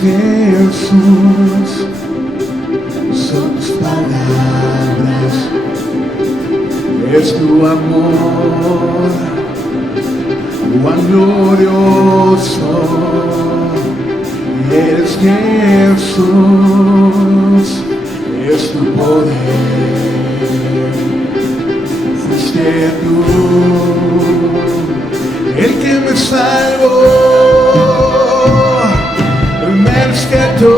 Jesús, son tus palabras, es tu amor, cuán glorioso. Eres Jesús, es tu poder, fuiste tú el que me salvó, me rescató.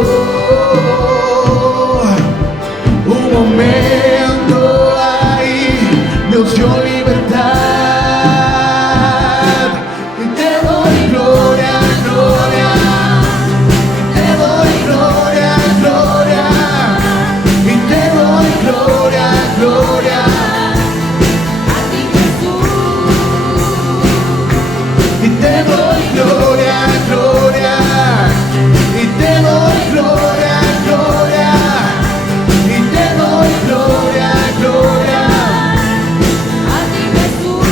Un momento ahí Dios dio libertad y te doy gloria, gloria. Te doy gloria, gloria. Y te doy gloria, gloria. A ti Jesús. Y te doy gloria, gloria. Y te doy gloria, gloria. Y te doy gloria, gloria. A ti Jesús.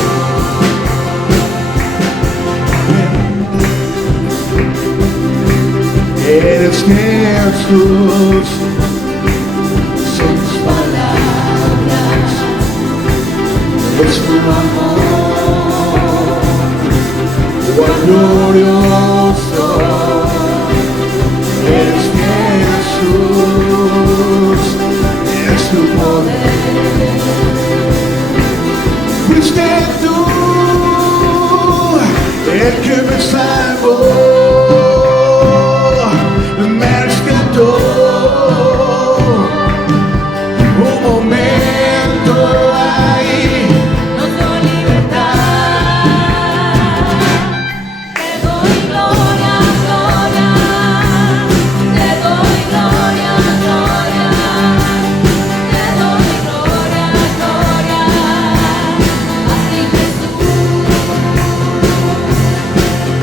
Eres Jesús, son tus palabras, es tu amor, cuán glorioso. Eres Jesús, es tu poder, fuiste tú el que me salvó, me rescató. Un momento ahí Nos dio libertad. Te doy gloria, gloria. Te doy gloria, gloria. Te doy gloria, gloria. A ti Jesús.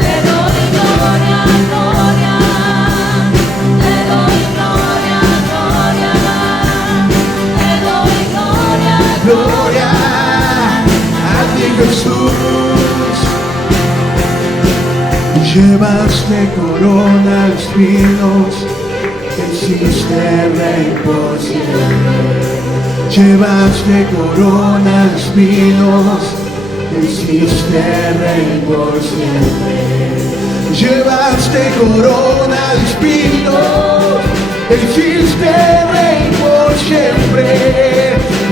Te doy gloria, gloria. Te doy gloria, gloria. Te doy gloria, gloria a ti Jesús. Llevaste corona de espinos, te hiciste rey por siempre. Llevaste corona de espinos, te hiciste rey por siempre. Llevaste corona de espinos, te hiciste rey por siempre.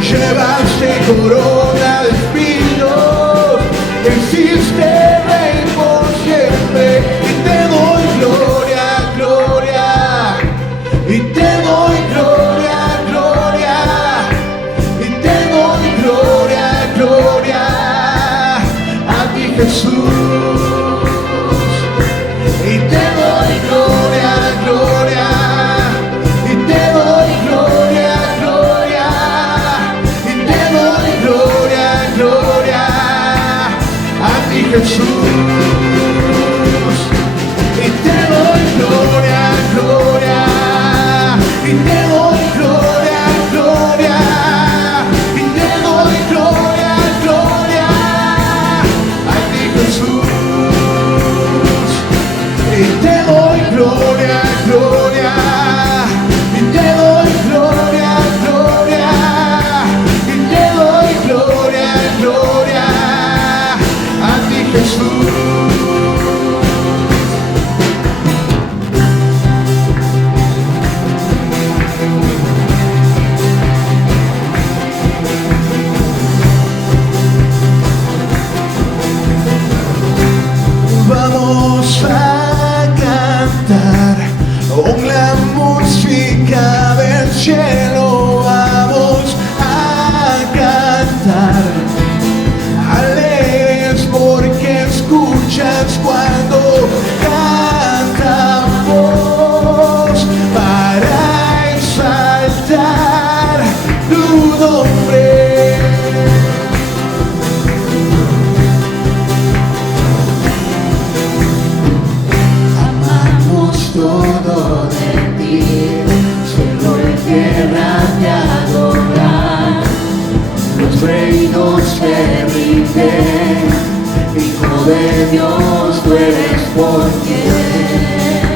Llevaste corona de espinos, te hiciste rey por siempre. Y te doy gloria, gloria. Y te doy gloria, gloria. Y te doy gloria, gloria. A ti Jesús. Y te doy gloria, gloria. Y te doy gloria, gloria. Y te doy gloria, gloria. A ti Jesús. Y te doy gloria, gloria. Y te doy gloria, gloria. Y te doy gloria, gloria. A ti Jesús. Y te doy gloria, gloria. Y te doy gloria, gloria. Y te doy gloria, gloria. A ti Jesús. Vamos a cantar con la música del cielo. Vamos a cantar alegres porque escuchas cuando cantamos para exaltar tu nombre. Amamos todo de ti, cielo y tierra te adoran, los reinos te rinden, Hijo de Dios tú eres por quien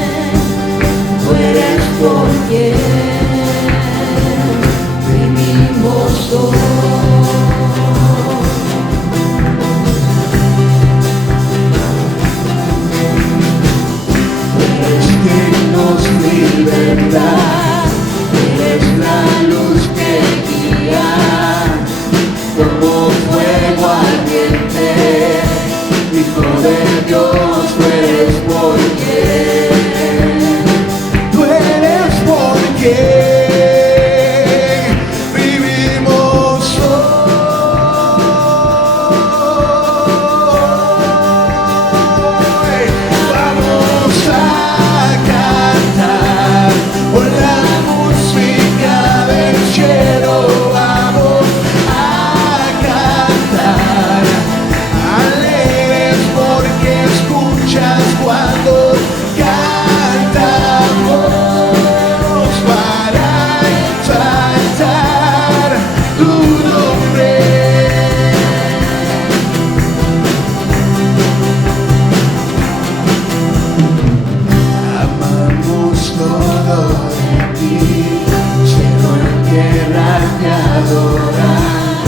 querrán te adorar,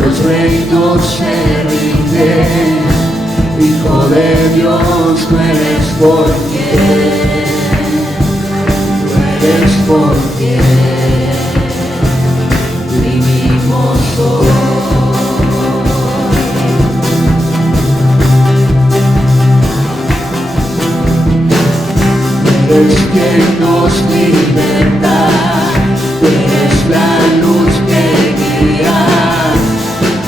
los reinos se rinden. Hijo de Dios, tú eres por quien, tú eres por quien vivimos hoy. Eres quien nos liberta, tú eres la luz que guía,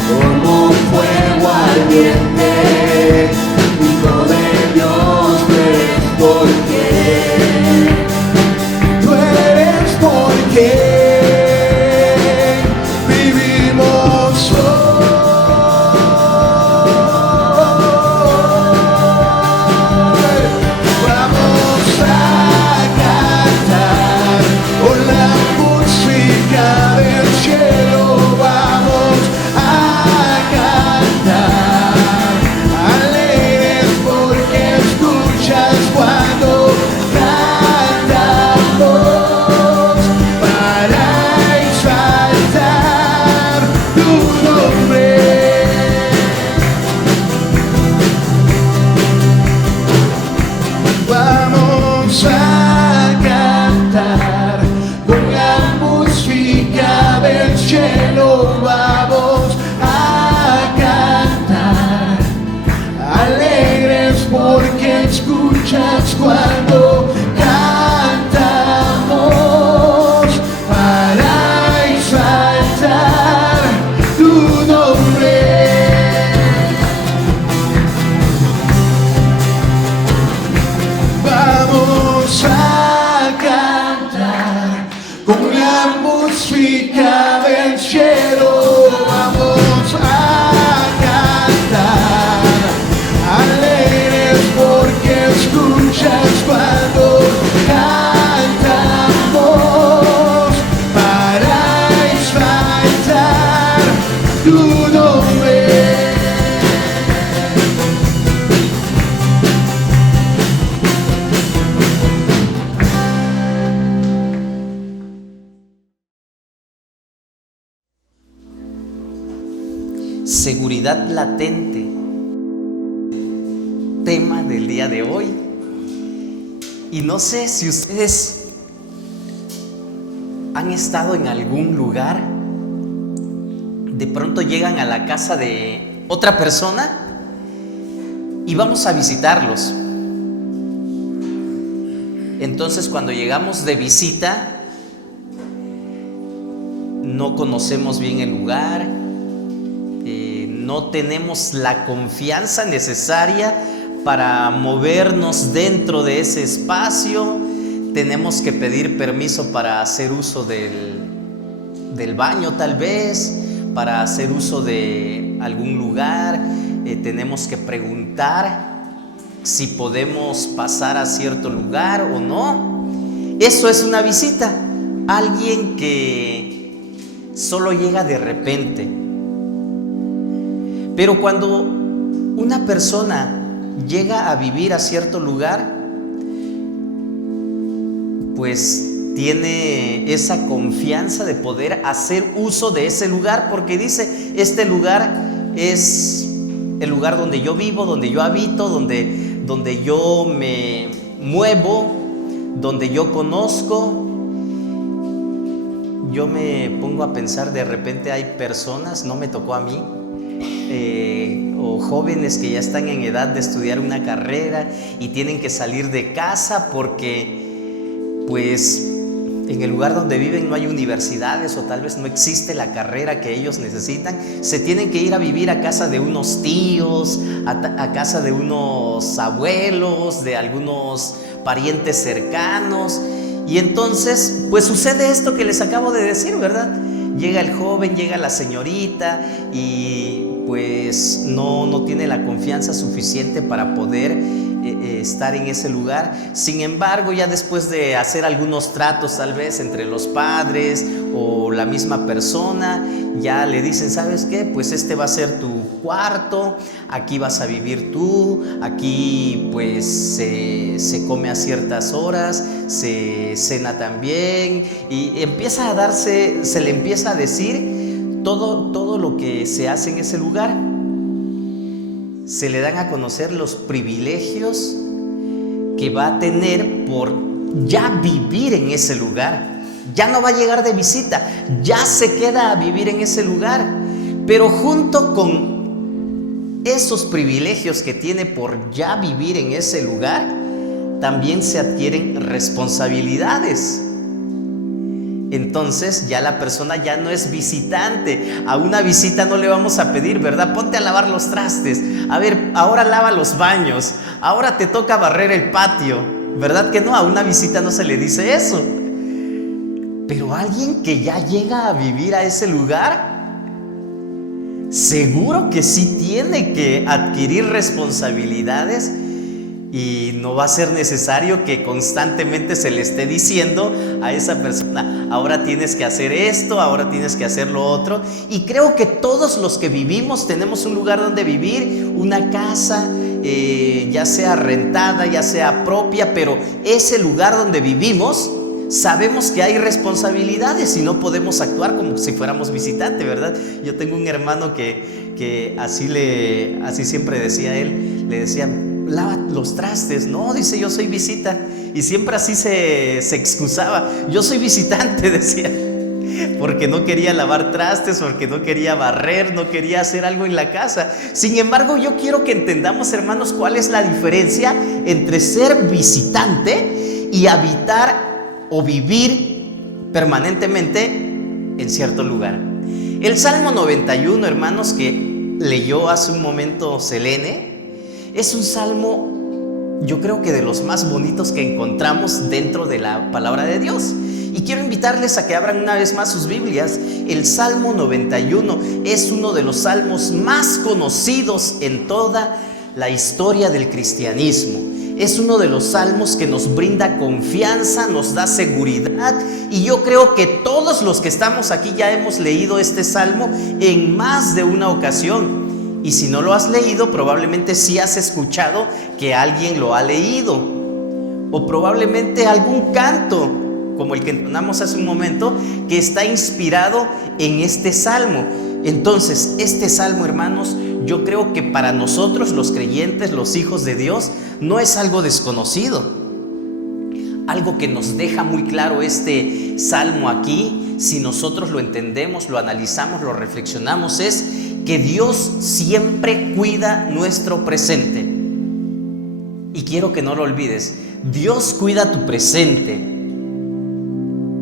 como fuego ardiente. Hijo de Dios, tú eres por quien, tú eres por quien vivimos hoy. Vamos a cantar con la música del cielo, vamos a cantar alegres porque escuchas cuando cantamos para exaltar tu nombre. Vamos a cantar con la música del cielo, vamos a cantar alegres porque escuchas cuando cantamos para exaltar tu nombre. Vamos a cantar con la música del cielo, vamos a cantar alegres porque escuchas cuando cantamos para exaltar tu nombre. Seguridad latente, tema del día de hoy. Y no sé si ustedes han estado en algún lugar, de pronto llegan a la casa de otra persona y vamos a visitarlos. Entonces, cuando llegamos de visita, no conocemos bien el lugar, no tenemos la confianza necesaria para movernos dentro de ese espacio. Tenemos que pedir permiso para hacer uso del baño, tal vez, para hacer uso de algún lugar. Tenemos que preguntar si podemos pasar a cierto lugar o no. Eso es una visita. Alguien que solo llega de repente. Pero cuando una persona llega a vivir a cierto lugar, pues tiene esa confianza de poder hacer uso de ese lugar, porque dice, este lugar es el lugar donde yo vivo, donde yo habito, donde yo me muevo, donde yo conozco. Yo me pongo a pensar, de repente hay personas, no me tocó a mí, o jóvenes que ya están en edad de estudiar una carrera y tienen que salir de casa porque pues en el lugar donde viven no hay universidades o tal vez no existe la carrera que ellos necesitan. Se tienen que ir a vivir a casa de unos tíos, a casa de unos abuelos, de algunos parientes cercanos. Y entonces pues sucede esto que les acabo de decir, ¿verdad? Llega el joven, llega la señorita y pues no tiene la confianza suficiente para poder estar en ese lugar. Sin embargo, ya después de hacer algunos tratos tal vez entre los padres o la misma persona, ya le dicen, ¿sabes qué? Pues este va a ser tu cuarto, aquí vas a vivir tú, aquí pues se come a ciertas horas, se cena también, y se le empieza a decir todo lo que se hace en ese lugar. Se le dan a conocer los privilegios que va a tener por ya vivir en ese lugar. Ya no va a llegar de visita, ya se queda a vivir en ese lugar. Pero junto con esos privilegios que tiene por ya vivir en ese lugar, también se adquieren responsabilidades. Entonces ya la persona ya no es visitante. A una visita no le vamos a pedir, ¿verdad? Ponte a lavar los trastes. A ver, ahora lava los baños. Ahora te toca barrer el patio. ¿Verdad que no? A una visita no se le dice eso. Pero alguien que ya llega a vivir a ese lugar, seguro que sí tiene que adquirir responsabilidades. Y no va a ser necesario que constantemente se le esté diciendo a esa persona: ahora tienes que hacer esto, ahora tienes que hacer lo otro. Y creo que todos los que vivimos tenemos un lugar donde vivir, una casa, ya sea rentada, ya sea propia, pero ese lugar donde vivimos, sabemos que hay responsabilidades y no podemos actuar como si fuéramos visitante, ¿verdad? Yo tengo un hermano que así siempre decía él, le decía: lava los trastes. No, dice, yo soy visita. Y siempre así se excusaba: yo soy visitante, decía, porque no quería lavar trastes, porque no quería barrer, no quería hacer algo en la casa. Sin embargo, yo quiero que entendamos, hermanos, cuál es la diferencia entre ser visitante y habitar o vivir permanentemente en cierto lugar. El Salmo 91, hermanos, que leyó hace un momento Selene, es un salmo, yo creo que de los más bonitos que encontramos dentro de la palabra de Dios. Y quiero invitarles a que abran una vez más sus Biblias. El Salmo 91 es uno de los salmos más conocidos en toda la historia del cristianismo. Es uno de los salmos que nos brinda confianza, nos da seguridad, y yo creo que todos los que estamos aquí ya hemos leído este salmo en más de una ocasión. Y si no lo has leído, probablemente sí has escuchado que alguien lo ha leído, o probablemente algún canto como el que entonamos hace un momento, que está inspirado en este salmo. Entonces, este salmo, hermanos, yo creo que para nosotros los creyentes, los hijos de Dios, no es algo desconocido. Algo que nos deja muy claro este salmo aquí, si nosotros lo entendemos, lo analizamos, lo reflexionamos, es que Dios siempre cuida nuestro presente. Y quiero que no lo olvides: Dios cuida tu presente,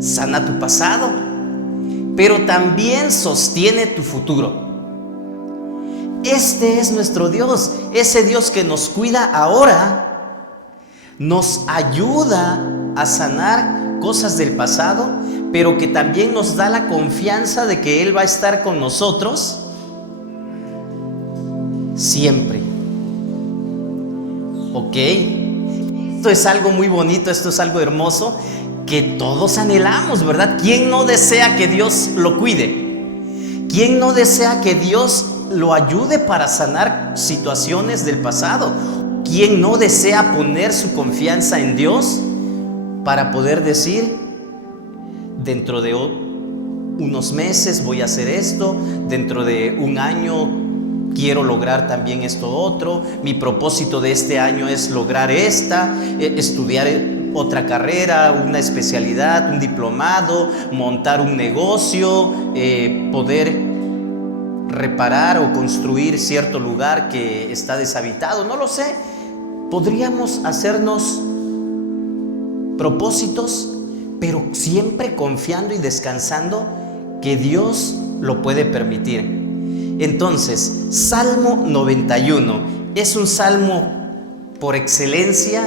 sana tu pasado, pero también sostiene tu futuro. Este es nuestro Dios, ese Dios que nos cuida ahora, nos ayuda a sanar cosas del pasado, pero que también nos da la confianza de que Él va a estar con nosotros siempre. ¿Ok? Esto es algo muy bonito, esto es algo hermoso que todos anhelamos, ¿verdad? ¿Quién no desea que Dios lo cuide? ¿Quién no desea que Dios lo ayude para sanar situaciones del pasado? ¿Quién no desea poner su confianza en Dios para poder decir: dentro de unos meses voy a hacer esto, dentro de un año quiero lograr también esto otro, mi propósito de este año es lograr estudiar otra carrera, una especialidad, un diplomado, montar un negocio, poder reparar o construir cierto lugar que está deshabitado? No lo sé. Podríamos hacernos propósitos, pero siempre confiando y descansando que Dios lo puede permitir. Entonces, Salmo 91 es un salmo por excelencia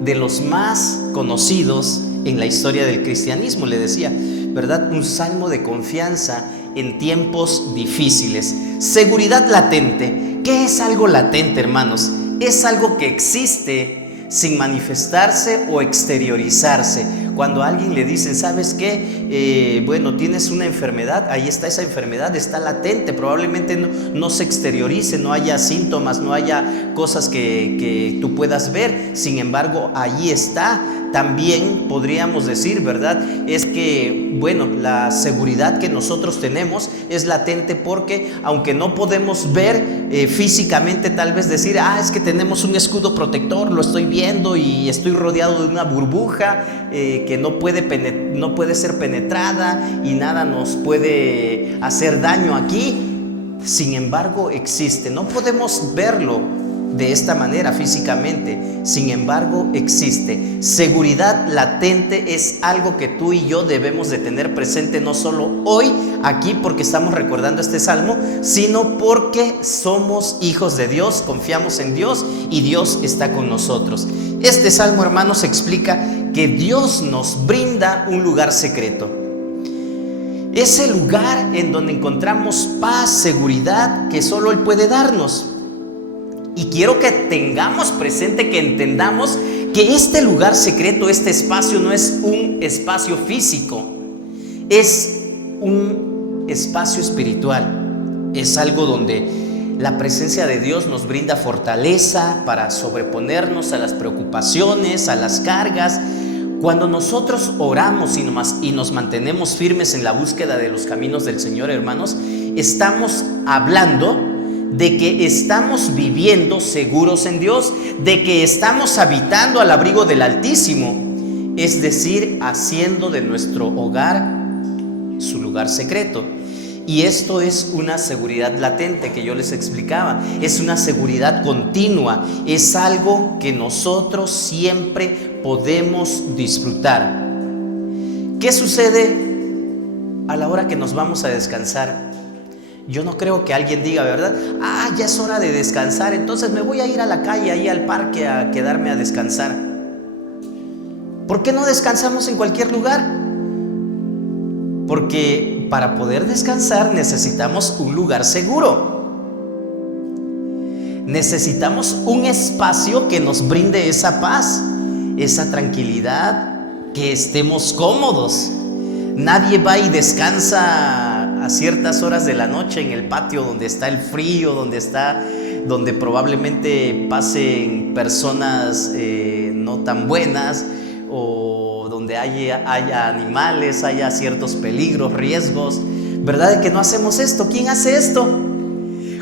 de los más conocidos en la historia del cristianismo, le decía, ¿verdad? Un salmo de confianza en tiempos difíciles. Seguridad latente. ¿Qué es algo latente, hermanos? Es algo que existe sin manifestarse o exteriorizarse. Cuando a alguien le dicen, ¿sabes qué? Bueno, tienes una enfermedad, ahí está esa enfermedad, está latente, probablemente no se exteriorice, no haya síntomas, no haya cosas que tú puedas ver, sin embargo, ahí está. También podríamos decir, ¿verdad? Es que, bueno, la seguridad que nosotros tenemos es latente porque aunque no podemos ver físicamente, tal vez decir, es que tenemos un escudo protector, lo estoy viendo y estoy rodeado de una burbuja que no puede ser penetrada y nada nos puede hacer daño aquí. Sin embargo, existe. No podemos verlo de esta manera físicamente, sin embargo existe. Seguridad latente es algo que tú y yo debemos de tener presente, no solo hoy aquí porque estamos recordando este salmo, sino porque somos hijos de Dios, confiamos en Dios y Dios está con nosotros. Este salmo, hermanos, explica que Dios nos brinda un lugar secreto. Ese lugar en donde encontramos paz, seguridad que solo Él puede darnos. Y quiero que tengamos presente, que entendamos que este lugar secreto, este espacio no es un espacio físico, es un espacio espiritual. Es algo donde la presencia de Dios nos brinda fortaleza para sobreponernos a las preocupaciones, a las cargas. Cuando nosotros oramos y nos mantenemos firmes en la búsqueda de los caminos del Señor, hermanos, estamos hablando de que estamos viviendo seguros en Dios, de que estamos habitando al abrigo del Altísimo, es decir, haciendo de nuestro hogar su lugar secreto. Y esto es una seguridad latente que yo les explicaba, es una seguridad continua, es algo que nosotros siempre podemos disfrutar. ¿Qué sucede a la hora que nos vamos a descansar? Yo no creo que alguien diga, ¿verdad? Ya es hora de descansar, entonces me voy a ir a la calle, ahí al parque, a quedarme a descansar. ¿Por qué no descansamos en cualquier lugar? Porque para poder descansar necesitamos un lugar seguro. Necesitamos un espacio que nos brinde esa paz, esa tranquilidad, que estemos cómodos. Nadie va y descansa a ciertas horas de la noche en el patio donde está el frío, donde probablemente pasen personas no tan buenas, o donde haya animales, haya ciertos peligros, riesgos. ¿Verdad de que no hacemos esto? ¿Quién hace esto?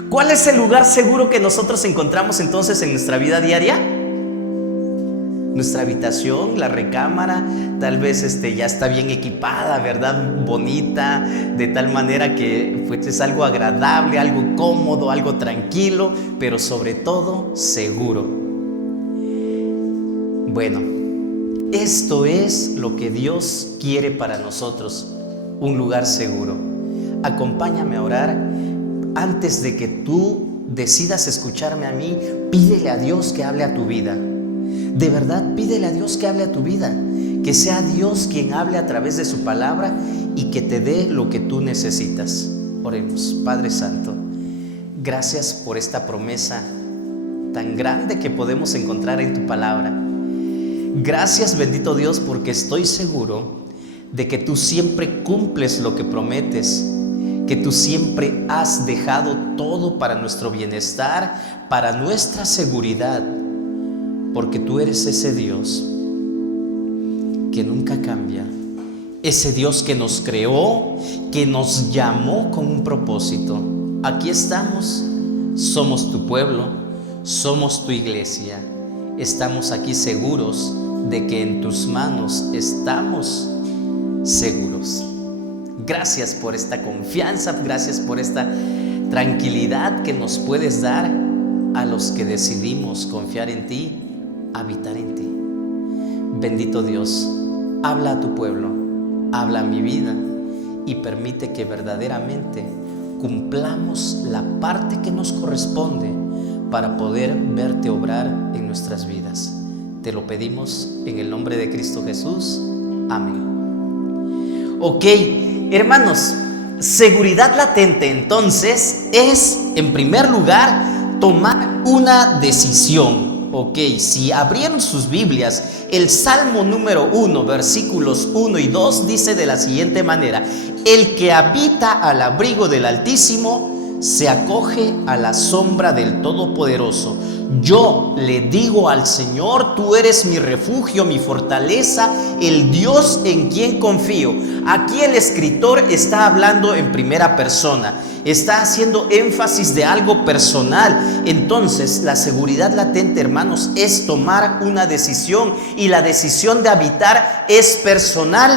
¿Cuál es el lugar seguro que nosotros encontramos entonces en nuestra vida diaria? Nuestra habitación, la recámara, tal vez ya está bien equipada, ¿verdad? Bonita, de tal manera que pues, es algo agradable, algo cómodo, algo tranquilo, pero sobre todo seguro. Bueno, esto es lo que Dios quiere para nosotros, un lugar seguro. Acompáñame a orar. Antes de que tú decidas escucharme a mí, pídele a Dios que hable a tu vida. De verdad, pídele a Dios que hable a tu vida, que sea Dios quien hable a través de su palabra y que te dé lo que tú necesitas. Oremos. Padre Santo, gracias por esta promesa tan grande que podemos encontrar en tu palabra. Gracias, bendito Dios, porque estoy seguro de que tú siempre cumples lo que prometes, que tú siempre has dejado todo para nuestro bienestar, para nuestra seguridad. Porque tú eres ese Dios que nunca cambia, ese Dios que nos creó, que nos llamó con un propósito. Aquí estamos, somos tu pueblo, somos tu iglesia. Estamos aquí seguros de que en tus manos estamos seguros. Gracias por esta confianza, gracias por esta tranquilidad que nos puedes dar a los que decidimos confiar en ti, habitar en ti. Bendito Dios, habla a tu pueblo, habla a mi vida y permite que verdaderamente cumplamos la parte que nos corresponde para poder verte obrar en nuestras vidas. Te lo pedimos en el nombre de Cristo Jesús. Amén. Ok, hermanos, seguridad latente entonces es, en primer lugar, tomar una decisión. Ok, si abrieron sus Biblias, el Salmo número 1, versículos 1 y 2 dice de la siguiente manera: el que habita al abrigo del Altísimo se acoge a la sombra del Todopoderoso. Yo le digo al Señor, tú eres mi refugio, mi fortaleza, el Dios en quien confío. Aquí el escritor está hablando en primera persona, está haciendo énfasis de algo personal. Entonces, la seguridad latente, hermanos, es tomar una decisión, y la decisión de habitar es personal.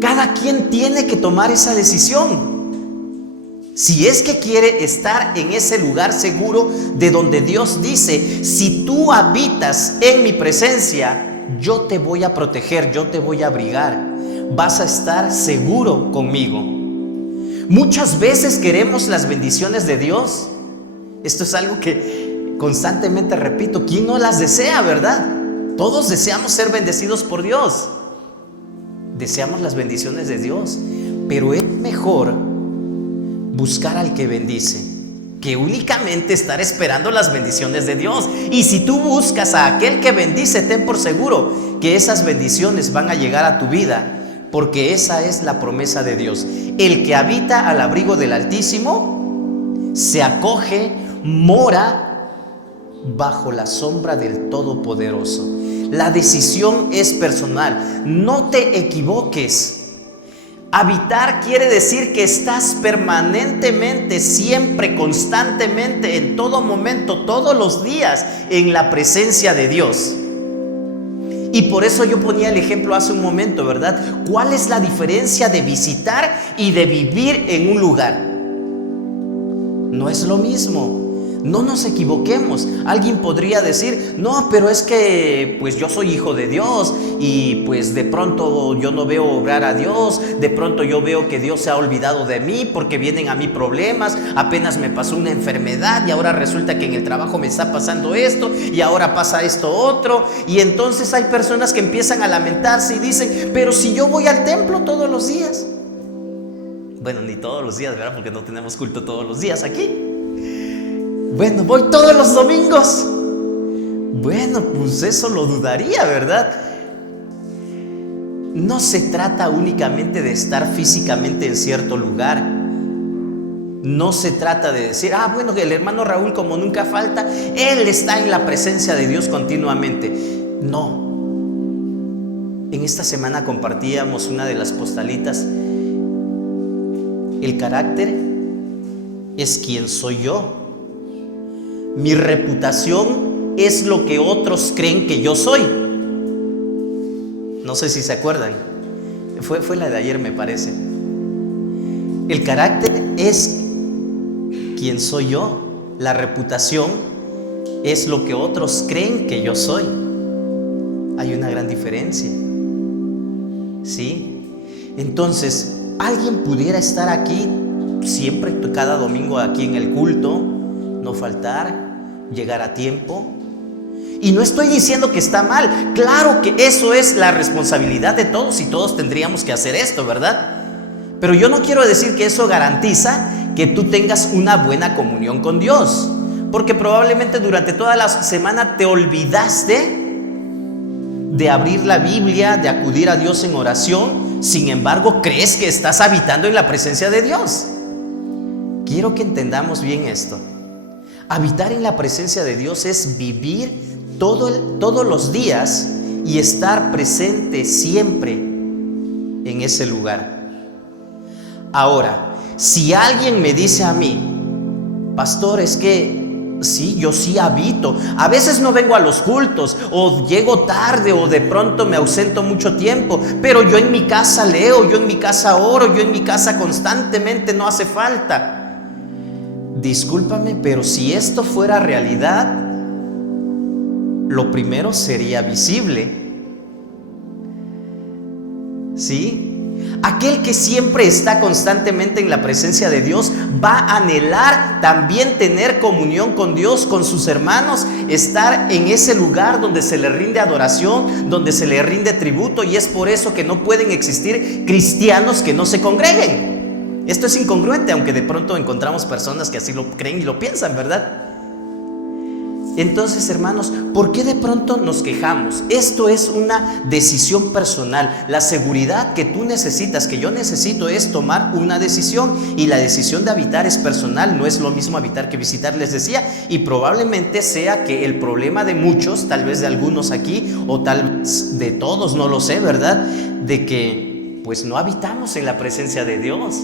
Cada quien tiene que tomar esa decisión. Si es que quiere estar en ese lugar seguro de donde Dios dice: si tú habitas en mi presencia, yo te voy a proteger, yo te voy a abrigar, vas a estar seguro conmigo. Muchas veces queremos las bendiciones de Dios. Esto es algo que constantemente repito. ¿Quién no las desea, verdad? Todos deseamos ser bendecidos por Dios. Deseamos las bendiciones de Dios, pero es mejor buscar al que bendice que únicamente estar esperando las bendiciones de Dios. Y si tú buscas a aquel que bendice, ten por seguro que esas bendiciones van a llegar a tu vida, porque esa es la promesa de Dios. El que habita al abrigo del Altísimo se acoge, mora bajo la sombra del Todopoderoso. La decisión es personal. No te equivoques. Habitar quiere decir que estás permanentemente, siempre, constantemente, en todo momento, todos los días, en la presencia de Dios. Y por eso yo ponía el ejemplo hace un momento, ¿verdad? ¿Cuál es la diferencia de visitar y de vivir en un lugar? No es lo mismo. No nos equivoquemos. Alguien podría decir: no, pero es que pues yo soy hijo de Dios y pues de pronto yo no veo obrar a Dios, de pronto yo veo que Dios se ha olvidado de mí porque vienen a mí problemas, apenas me pasó una enfermedad y ahora resulta que en el trabajo me está pasando esto y ahora pasa esto otro. Y entonces hay personas que empiezan a lamentarse y dicen: pero si yo voy al templo todos los días. Bueno, ni todos los días, ¿verdad? Porque no tenemos culto todos los días aquí. Bueno, voy todos los domingos. Bueno, pues eso lo dudaría, ¿verdad? No se trata únicamente de estar físicamente en cierto lugar. No se trata de decir: bueno, el hermano Raúl, como nunca falta, él está en la presencia de Dios continuamente. No. En esta semana compartíamos una de las postalitas. El carácter es quien soy yo. Mi reputación es lo que otros creen que yo soy. No sé si se acuerdan. Fue la de ayer, me parece. El carácter es quien soy yo. La reputación es lo que otros creen que yo soy. Hay una gran diferencia. ¿Sí? Entonces, alguien pudiera estar aquí siempre, cada domingo aquí en el culto, no faltar, llegar a tiempo. Y no estoy diciendo que está mal. Claro que eso es la responsabilidad de todos y todos tendríamos que hacer esto, ¿verdad? Pero yo no quiero decir que eso garantiza que tú tengas una buena comunión con Dios, porque probablemente durante toda la semana te olvidaste de abrir la Biblia, de acudir a Dios en oración. Sin embargo, crees que estás habitando en la presencia de Dios. Quiero que entendamos bien esto. Habitar en la presencia de Dios es vivir todos los días y estar presente siempre en ese lugar. Ahora, si alguien me dice a mí: pastor, es que sí, yo sí habito. A veces no vengo a los cultos, o llego tarde, o de pronto me ausento mucho tiempo, pero yo en mi casa leo, yo en mi casa oro, yo en mi casa constantemente, no hace falta. Discúlpame, pero si esto fuera realidad, lo primero sería visible. ¿Sí? Aquel que siempre está constantemente en la presencia de Dios va a anhelar también tener comunión con Dios, con sus hermanos, estar en ese lugar donde se le rinde adoración, donde se le rinde tributo. Y es por eso que no pueden existir cristianos que no se congreguen. Esto es incongruente, aunque de pronto encontramos personas que así lo creen y lo piensan, ¿verdad? Entonces, hermanos, ¿por qué de pronto nos quejamos? Esto es una decisión personal. La seguridad que tú necesitas, que yo necesito, es tomar una decisión. Y la decisión de habitar es personal, no es lo mismo habitar que visitar, les decía. Y probablemente sea que el problema de muchos, tal vez de algunos aquí, o tal vez de todos, no lo sé, ¿verdad? De que pues no habitamos en la presencia de Dios.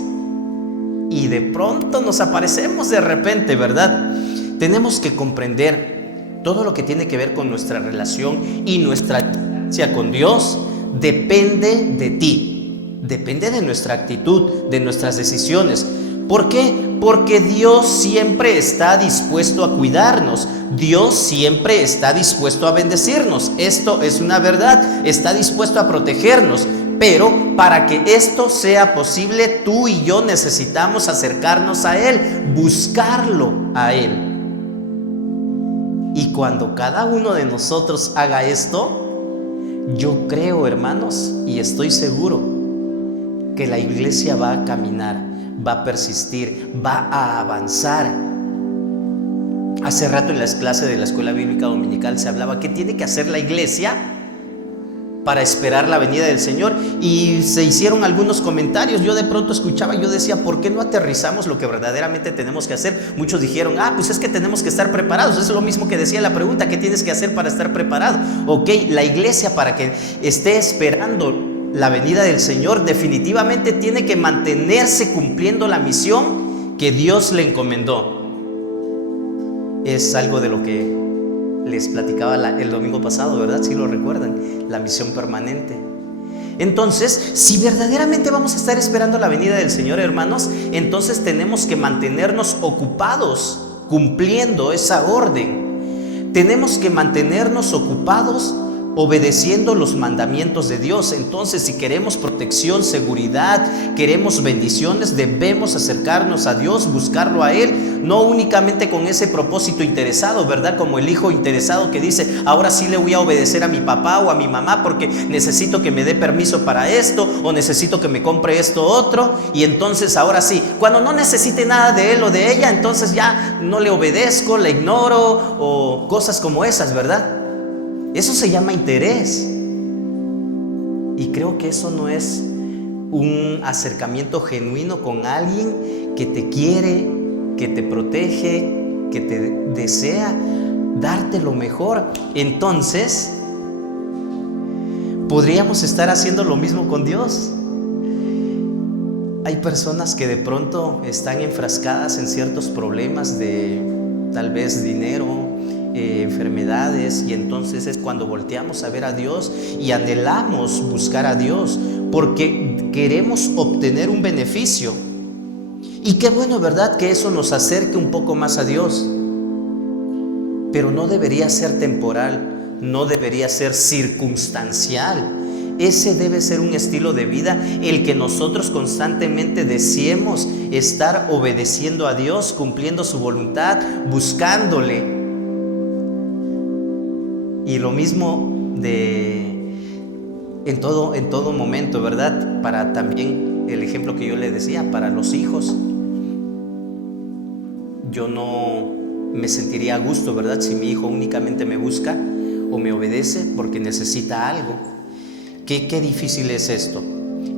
Y de pronto nos aparecemos de repente, ¿verdad? Tenemos que comprender todo lo que tiene que ver con nuestra relación y nuestra experiencia con Dios depende de ti, depende de nuestra actitud, de nuestras decisiones. ¿Por qué? Porque Dios siempre está dispuesto a cuidarnos, Dios siempre está dispuesto a bendecirnos. Esto es una verdad, está dispuesto a protegernos. Pero para que esto sea posible, tú y yo necesitamos acercarnos a Él, buscarlo a Él. Y cuando cada uno de nosotros haga esto, yo creo, hermanos, y estoy seguro que la iglesia va a caminar, va a persistir, va a avanzar. Hace rato en las clases de la escuela bíblica dominical se hablaba qué tiene que hacer la iglesia para esperar la venida del Señor, y se hicieron algunos comentarios. Yo de pronto escuchaba, yo decía, ¿por qué no aterrizamos lo que verdaderamente tenemos que hacer? Muchos dijeron, pues es que tenemos que estar preparados. Es lo mismo que decía la pregunta, ¿qué tienes que hacer para estar preparado? Ok, la iglesia, para que esté esperando la venida del Señor, definitivamente tiene que mantenerse cumpliendo la misión que Dios le encomendó. Es algo de lo que les platicaba el domingo pasado, ¿verdad? Si lo recuerdan, la misión permanente. Entonces, si verdaderamente vamos a estar esperando la venida del Señor, hermanos, entonces tenemos que mantenernos ocupados cumpliendo esa orden. Tenemos que mantenernos ocupados obedeciendo los mandamientos de Dios. Entonces, si queremos protección, seguridad, queremos bendiciones, debemos acercarnos a Dios, buscarlo a Él, no únicamente con ese propósito interesado, ¿verdad? Como el hijo interesado que dice, ahora sí le voy a obedecer a mi papá o a mi mamá porque necesito que me dé permiso para esto, o necesito que me compre esto otro, y entonces ahora sí, cuando no necesite nada de él o de ella, entonces ya no le obedezco, le ignoro, o cosas como esas, ¿verdad? Eso se llama interés. Y creo que eso no es un acercamiento genuino con alguien que te quiere, que te protege, que te desea darte lo mejor. Entonces, podríamos estar haciendo lo mismo con Dios. Hay personas que de pronto están enfrascadas en ciertos problemas de tal vez dinero, enfermedades, y entonces es cuando volteamos a ver a Dios y anhelamos buscar a Dios porque queremos obtener un beneficio. Y qué bueno, ¿verdad? Que eso nos acerque un poco más a Dios, pero no debería ser temporal, no debería ser circunstancial. Ese debe ser un estilo de vida, el que nosotros constantemente deseemos estar obedeciendo a Dios, cumpliendo su voluntad, buscándole. Y lo mismo en todo momento, ¿verdad? Para también el ejemplo que yo le decía, para los hijos. Yo no me sentiría a gusto, ¿verdad? Si mi hijo únicamente me busca o me obedece porque necesita algo. Qué difícil es esto.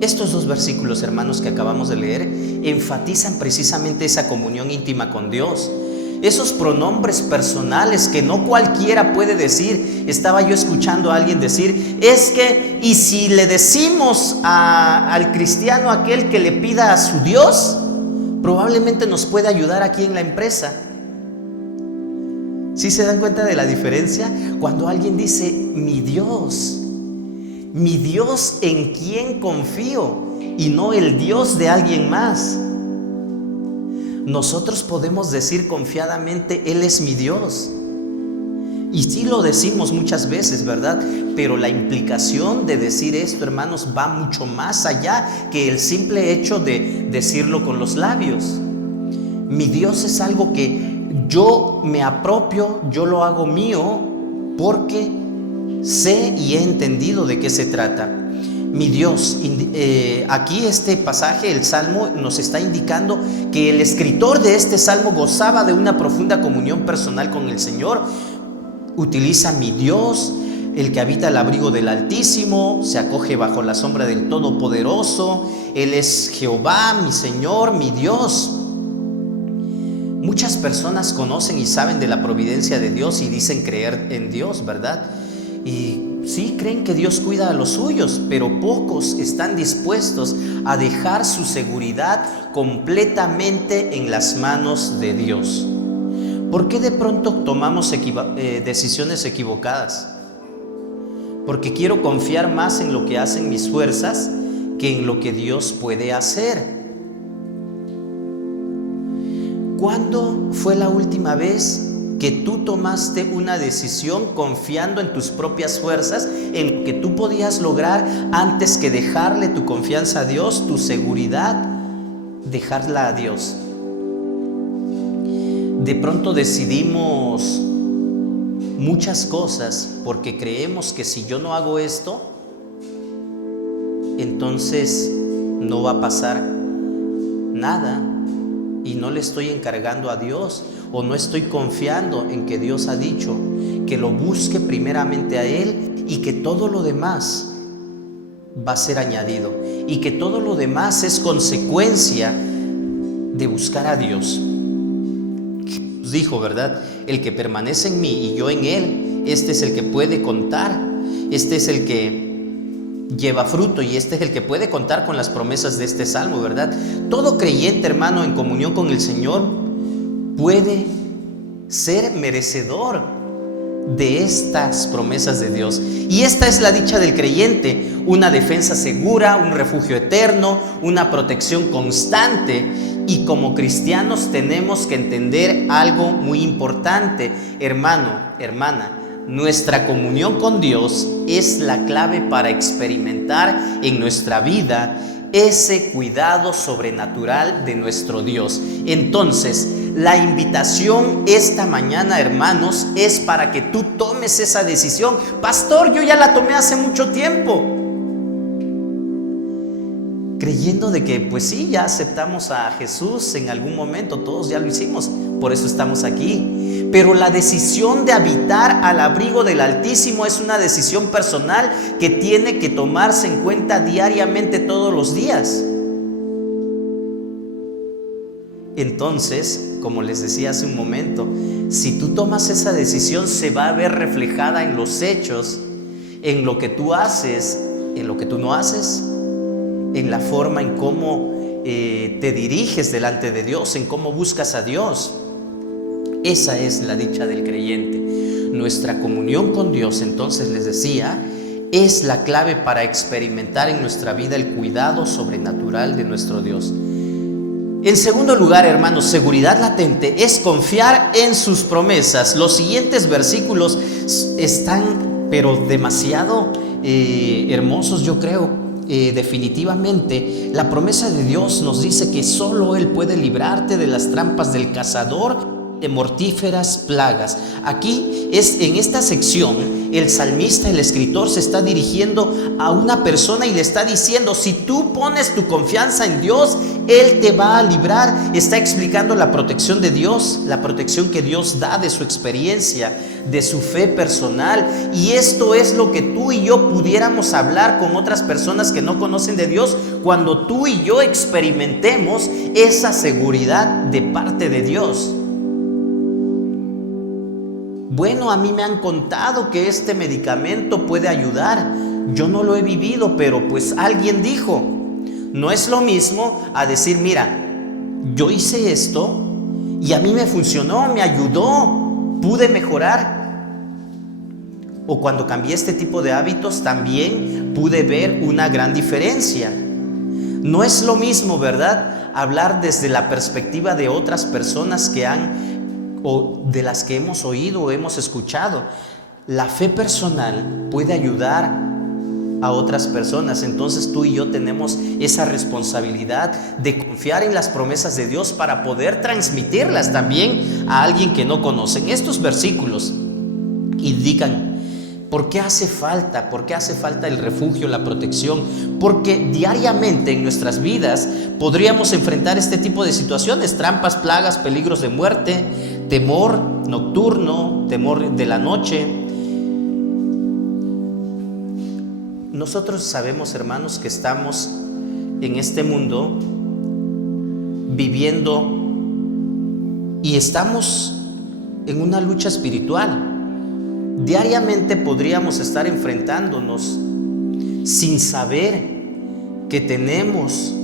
Estos dos versículos, hermanos, que acabamos de leer, enfatizan precisamente esa comunión íntima con Dios. Esos pronombres personales que no cualquiera puede decir. Estaba yo escuchando a alguien decir, es que, y si le decimos al cristiano aquel que le pida a su Dios, probablemente nos puede ayudar aquí en la empresa. ¿Sí se dan cuenta de la diferencia? Cuando alguien dice, mi Dios en quien confío, y no el Dios de alguien más. Nosotros podemos decir confiadamente, Él es mi Dios. Y sí lo decimos muchas veces, ¿verdad? Pero la implicación de decir esto, hermanos, va mucho más allá que el simple hecho de decirlo con los labios. Mi Dios es algo que yo me apropio, yo lo hago mío, porque sé y he entendido de qué se trata. Mi Dios, aquí este pasaje, el Salmo, nos está indicando que el escritor de este Salmo gozaba de una profunda comunión personal con el Señor, Utiliza mi Dios, el que habita al abrigo del Altísimo, se acoge bajo la sombra del Todopoderoso. Él es Jehová, mi Señor, mi Dios. Muchas personas conocen y saben de la providencia de Dios y dicen creer en Dios, ¿verdad? Y sí, creen que Dios cuida a los suyos, pero pocos están dispuestos a dejar su seguridad completamente en las manos de Dios. ¿Por qué de pronto tomamos decisiones equivocadas? Porque quiero confiar más en lo que hacen mis fuerzas que en lo que Dios puede hacer. ¿Cuándo fue la última vez que tú tomaste una decisión confiando en tus propias fuerzas, en lo que tú podías lograr, antes que dejarle tu confianza a Dios, tu seguridad, dejarla a Dios? De pronto decidimos muchas cosas porque creemos que si yo no hago esto, entonces no va a pasar nada y no le estoy encargando a Dios, o no estoy confiando en que Dios ha dicho que lo busque primeramente a Él y que todo lo demás va a ser añadido, y que todo lo demás es consecuencia de buscar a Dios. Jesús dijo, ¿verdad? El que permanece en mí y yo en Él, este es el que puede contar, este es el que lleva fruto, y este es el que puede contar con las promesas de este salmo, ¿verdad? Todo creyente, hermano, en comunión con el Señor, puede ser merecedor de estas promesas de Dios. Y esta es la dicha del creyente: una defensa segura, un refugio eterno, una protección constante. Y como cristianos tenemos que entender algo muy importante, hermano, hermana. Nuestra comunión con Dios es la clave para experimentar en nuestra vida ese cuidado sobrenatural de nuestro Dios. Entonces, la invitación esta mañana, hermanos, es para que tú tomes esa decisión. Pastor, yo ya la tomé hace mucho tiempo, creyendo de que pues sí, ya aceptamos a Jesús en algún momento, todos ya lo hicimos, por eso estamos aquí. Pero la decisión de habitar al abrigo del Altísimo es una decisión personal que tiene que tomarse en cuenta diariamente, todos los días. Entonces, como les decía hace un momento, si tú tomas esa decisión, se va a ver reflejada en los hechos, en lo que tú haces, en lo que tú no haces, en la forma en cómo te diriges delante de Dios, en cómo buscas a Dios. Esa es la dicha del creyente. Nuestra comunión con Dios, entonces les decía, es la clave para experimentar en nuestra vida el cuidado sobrenatural de nuestro Dios. En segundo lugar, hermanos, seguridad latente es confiar en sus promesas. Los siguientes versículos están, pero demasiado hermosos, yo creo. Definitivamente, la promesa de Dios nos dice que solo Él puede librarte de las trampas del cazador, de mortíferas plagas. Aquí en esta sección, el salmista, el escritor, se está dirigiendo a una persona y le está diciendo: si tú pones tu confianza en Dios, Él te va a librar. Está explicando la protección de Dios, la protección que Dios da de su experiencia, de su fe personal. Y esto es lo que tú y yo pudiéramos hablar con otras personas que no conocen de Dios, cuando tú y yo experimentemos esa seguridad de parte de Dios. Bueno, a mí me han contado que este medicamento puede ayudar. Yo no lo he vivido, pero pues alguien dijo. No es lo mismo a decir: mira, yo hice esto y a mí me funcionó, me ayudó, pude mejorar. O cuando cambié este tipo de hábitos, también pude ver una gran diferencia. No es lo mismo, ¿verdad?, hablar desde la perspectiva de otras personas que o de las que hemos oído o hemos escuchado. La fe personal puede ayudar a otras personas. Entonces tú y yo tenemos esa responsabilidad de confiar en las promesas de Dios para poder transmitirlas también a alguien que no conoce. En estos versículos indican ¿por qué hace falta? ¿Por qué hace falta el refugio, la protección? Porque diariamente en nuestras vidas podríamos enfrentar este tipo de situaciones: trampas, plagas, peligros de muerte, temor nocturno, temor de la noche. Nosotros sabemos, hermanos, que estamos en este mundo viviendo y estamos en una lucha espiritual. Diariamente podríamos estar enfrentándonos sin saber que tenemos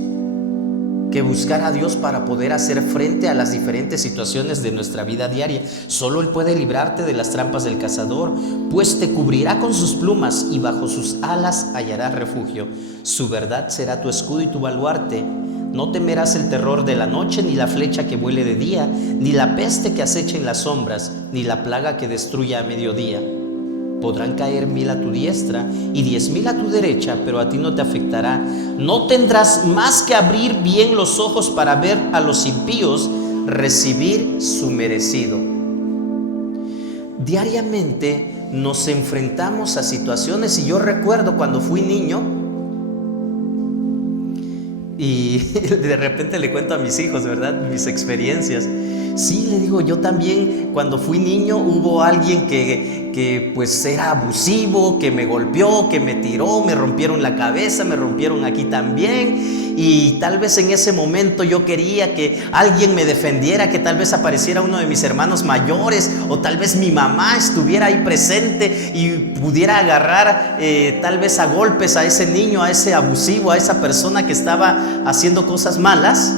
que buscar a Dios para poder hacer frente a las diferentes situaciones de nuestra vida diaria. Solo Él puede librarte de las trampas del cazador, pues te cubrirá con sus plumas y bajo sus alas hallarás refugio. Su verdad será tu escudo y tu baluarte. No temerás el terror de la noche, ni la flecha que vuele de día, ni la peste que aceche en las sombras, ni la plaga que destruya a mediodía. Podrán caer 1000 a tu diestra y 10,000 a tu derecha, pero a ti no te afectará. No tendrás más que abrir bien los ojos para ver a los impíos recibir su merecido. Diariamente nos enfrentamos a situaciones, y yo recuerdo cuando fui niño, y de repente le cuento a mis hijos, ¿verdad?, mis experiencias. Sí, le digo, yo también cuando fui niño hubo alguien que pues era abusivo, que me golpeó, que me tiró, me rompieron la cabeza, me rompieron aquí también, y tal vez en ese momento yo quería que alguien me defendiera, que tal vez apareciera uno de mis hermanos mayores, o tal vez mi mamá estuviera ahí presente y pudiera agarrar tal vez a golpes a ese niño, a ese abusivo, a esa persona que estaba haciendo cosas malas.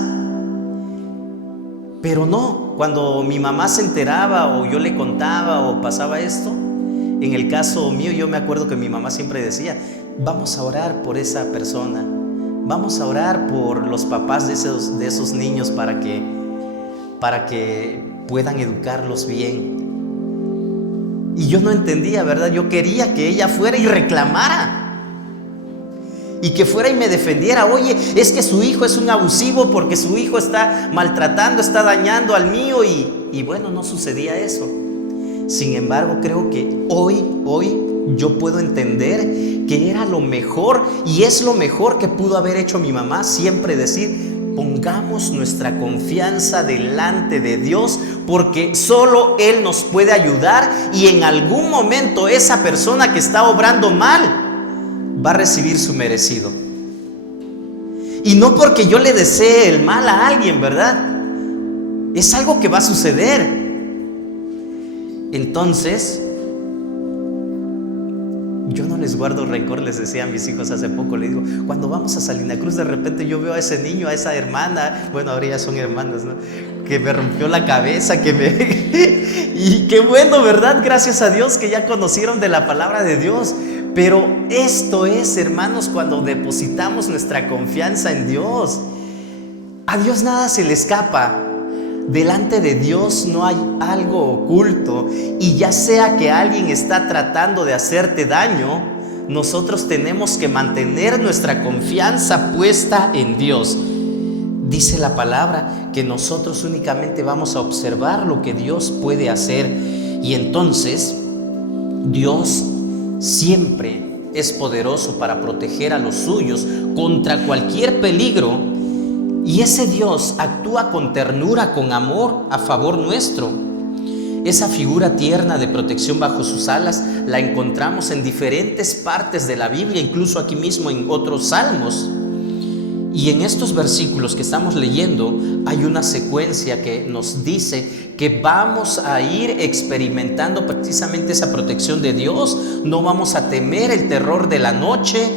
Pero no, cuando mi mamá se enteraba o yo le contaba o pasaba esto, en el caso mío yo me acuerdo que mi mamá siempre decía: vamos a orar por esa persona, vamos a orar por los papás de esos niños para que puedan educarlos bien. Y yo no entendía, ¿verdad? Yo quería que ella fuera y reclamara, y que fuera y me defendiera. Oye, es que su hijo es un abusivo porque su hijo está maltratando, está dañando al mío, y bueno, no sucedía eso. Sin embargo, creo que hoy yo puedo entender que era lo mejor, y es lo mejor que pudo haber hecho mi mamá, siempre decir: pongamos nuestra confianza delante de Dios, porque solo Él nos puede ayudar, y en algún momento esa persona que está obrando mal va a recibir su merecido. Y no porque yo le desee el mal a alguien, ¿verdad? Es algo que va a suceder. Entonces, yo no les guardo rencor, les decía a mis hijos hace poco, le digo, cuando vamos a Salina Cruz, de repente yo veo a ese niño, a esa hermana, bueno, ahora ya son hermanas, ¿no?, que me rompió la cabeza, y qué bueno, ¿verdad? Gracias a Dios que ya conocieron de la palabra de Dios. Pero esto es, hermanos, cuando depositamos nuestra confianza en Dios. A Dios nada se le escapa. Delante de Dios no hay algo oculto. Y ya sea que alguien está tratando de hacerte daño, nosotros tenemos que mantener nuestra confianza puesta en Dios. Dice la palabra que nosotros únicamente vamos a observar lo que Dios puede hacer. Y entonces, Dios siempre es poderoso para proteger a los suyos contra cualquier peligro, y ese Dios actúa con ternura, con amor a favor nuestro. Esa figura tierna de protección bajo sus alas la encontramos en diferentes partes de la Biblia, incluso aquí mismo en otros salmos. Y en estos versículos que estamos leyendo hay una secuencia que nos dice que vamos a ir experimentando precisamente esa protección de Dios. No vamos a temer el terror de la noche.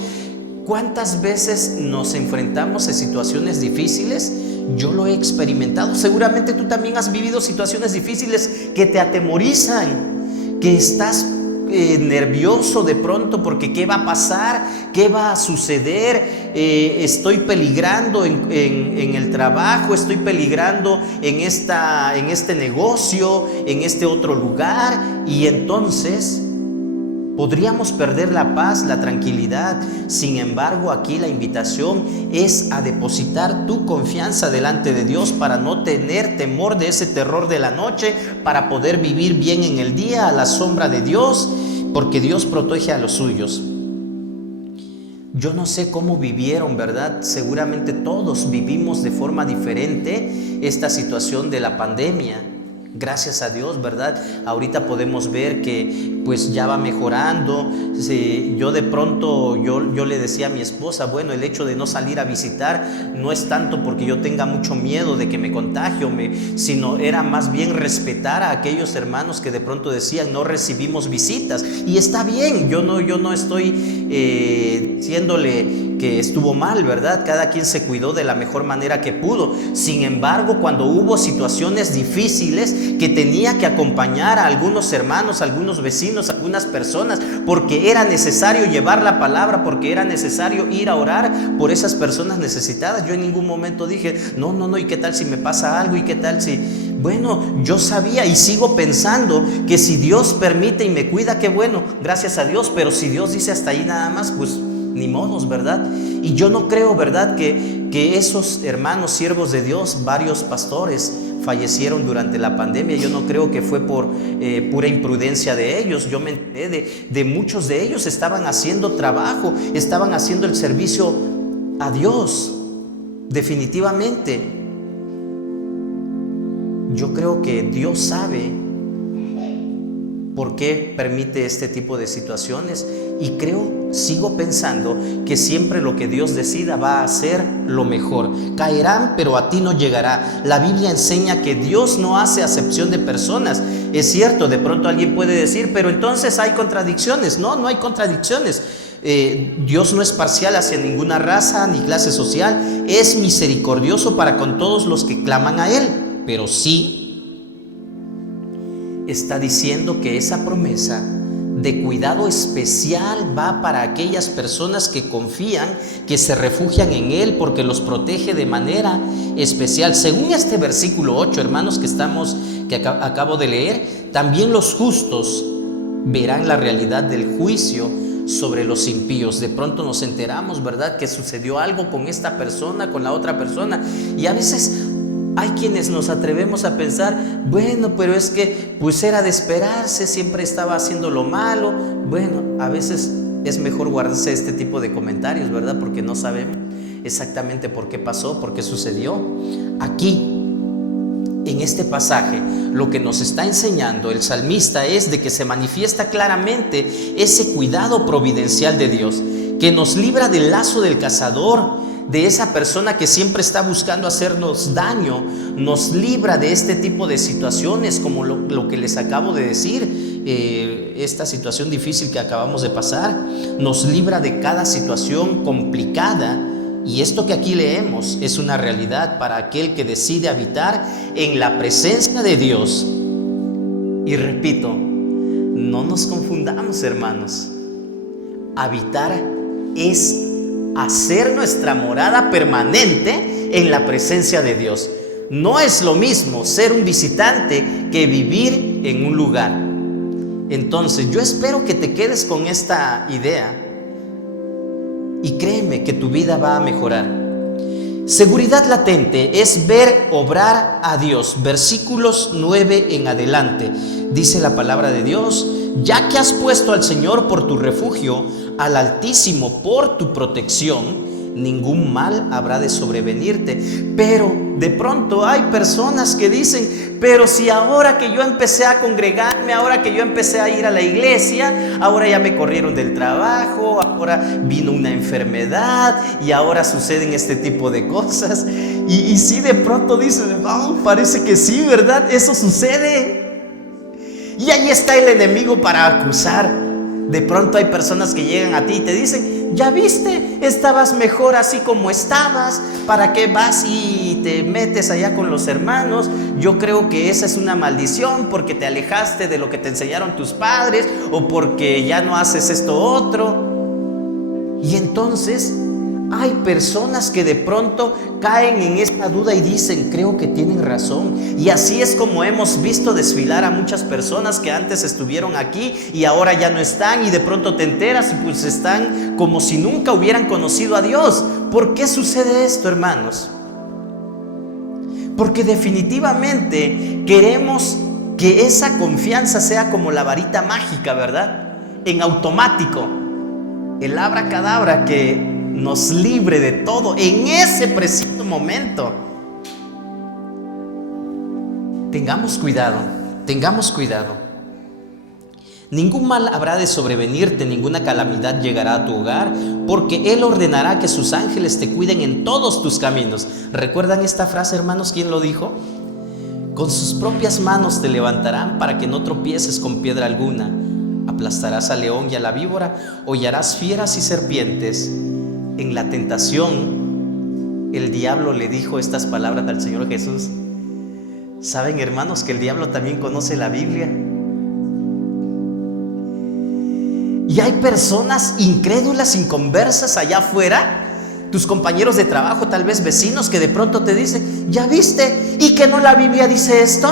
¿Cuántas veces nos enfrentamos a situaciones difíciles? Yo lo he experimentado. Seguramente tú también has vivido situaciones difíciles que te atemorizan, que estás nervioso de pronto porque ¿qué va a pasar? ¿Qué va a suceder? Estoy peligrando en el trabajo, estoy peligrando en este negocio, en este otro lugar, y entonces podríamos perder la paz, la tranquilidad. Sin embargo, aquí la invitación es a depositar tu confianza delante de Dios para no tener temor de ese terror de la noche, para poder vivir bien en el día a la sombra de Dios, porque Dios protege a los suyos. Yo no sé cómo vivieron, ¿verdad? Seguramente todos vivimos de forma diferente esta situación de la pandemia. Gracias a Dios, ¿verdad? Ahorita podemos ver que pues ya va mejorando. Yo de pronto, yo le decía a mi esposa, bueno, el hecho de no salir a visitar no es tanto porque yo tenga mucho miedo de que me contagio, sino era más bien respetar a aquellos hermanos que de pronto decían, no recibimos visitas. Y está bien, yo no estoy diciéndole que estuvo mal, ¿verdad? Cada quien se cuidó de la mejor manera que pudo. Sin embargo, cuando hubo situaciones difíciles que tenía que acompañar a algunos hermanos, a algunos vecinos, a algunas personas, porque era necesario llevar la palabra, porque era necesario ir a orar por esas personas necesitadas, yo en ningún momento dije, no, ¿y qué tal si me pasa algo? ¿Y qué tal si...? Bueno, yo sabía y sigo pensando que si Dios permite y me cuida, qué bueno, gracias a Dios, pero si Dios dice hasta ahí nada más, pues ni modos, ¿verdad? Y yo no creo, ¿verdad?, que esos hermanos siervos de Dios, varios pastores, fallecieron durante la pandemia. Yo no creo que fue por pura imprudencia de ellos. Yo me enteré de muchos de ellos estaban haciendo trabajo, estaban haciendo el servicio a Dios. Definitivamente. Yo creo que Dios sabe por qué permite este tipo de situaciones y sigo pensando que siempre lo que Dios decida va a ser lo mejor. Caerán, pero a ti no llegará. La Biblia enseña que Dios no hace acepción de personas. Es cierto, de pronto alguien puede decir, pero entonces hay contradicciones. No hay contradicciones. Dios no es parcial hacia ninguna raza ni clase social. Es misericordioso para con todos los que claman a Él. Pero sí está diciendo que esa promesa de cuidado especial va para aquellas personas que confían, que se refugian en Él, porque los protege de manera especial. Según este versículo 8, hermanos, que acabo de leer, también los justos verán la realidad del juicio sobre los impíos. De pronto nos enteramos, ¿verdad?, que sucedió algo con esta persona, con la otra persona, y a veces hay quienes nos atrevemos a pensar, bueno, pero es que pues era de esperarse, siempre estaba haciendo lo malo. Bueno, a veces es mejor guardarse este tipo de comentarios, ¿verdad? Porque no sabemos exactamente por qué pasó, por qué sucedió. Aquí, en este pasaje, lo que nos está enseñando el salmista es de que se manifiesta claramente ese cuidado providencial de Dios, que nos libra del lazo del cazador, de esa persona que siempre está buscando hacernos daño. Nos libra de este tipo de situaciones como lo que les acabo de decir, esta situación difícil que acabamos de pasar. Nos libra de cada situación complicada, y esto que aquí leemos es una realidad para aquel que decide habitar en la presencia de Dios. Y repito, no nos confundamos, hermanos. Habitar es hacer nuestra morada permanente en la presencia de Dios. No es lo mismo ser un visitante que vivir en un lugar. Entonces, yo espero que te quedes con esta idea y créeme que tu vida va a mejorar. Seguridad latente es ver obrar a Dios. Versículos 9 en adelante. Dice la palabra de Dios: ya que has puesto al Señor por tu refugio, al Altísimo por tu protección, ningún mal habrá de sobrevenirte. Pero de pronto hay personas que dicen, pero si ahora que yo empecé a congregarme, ahora que yo empecé a ir a la iglesia, ahora ya me corrieron del trabajo, ahora vino una enfermedad y ahora suceden este tipo de cosas. Y si de pronto dices, parece que sí, ¿verdad? Eso sucede. Y ahí está el enemigo para acusar. De pronto hay personas que llegan a ti y te dicen, ya viste, estabas mejor así como estabas, ¿para qué vas y te metes allá con los hermanos? Yo creo que esa es una maldición porque te alejaste de lo que te enseñaron tus padres, o porque ya no haces esto otro. Y entonces hay personas que de pronto caen en esta duda y dicen, creo que tienen razón. Y así es como hemos visto desfilar a muchas personas que antes estuvieron aquí y ahora ya no están, y de pronto te enteras y pues están como si nunca hubieran conocido a Dios. ¿Por qué sucede esto, hermanos? Porque definitivamente queremos que esa confianza sea como la varita mágica, ¿verdad? En automático, el abracadabra que nos libre de todo en ese preciso momento. Tengamos cuidado, tengamos cuidado. Ningún mal habrá de sobrevenirte, ninguna calamidad llegará a tu hogar, porque Él ordenará que sus ángeles te cuiden en todos tus caminos. ¿Recuerdan esta frase, hermanos? ¿Quién lo dijo? Con sus propias manos te levantarán para que no tropieces con piedra alguna. Aplastarás al león y a la víbora, hollarás fieras y serpientes. En la tentación, el diablo le dijo estas palabras al Señor Jesús. ¿Saben, hermanos, que el diablo también conoce la Biblia? Y hay personas incrédulas, inconversas allá afuera, tus compañeros de trabajo, tal vez vecinos, que de pronto te dicen: ¿ya viste? ¿Y que no la Biblia dice esto?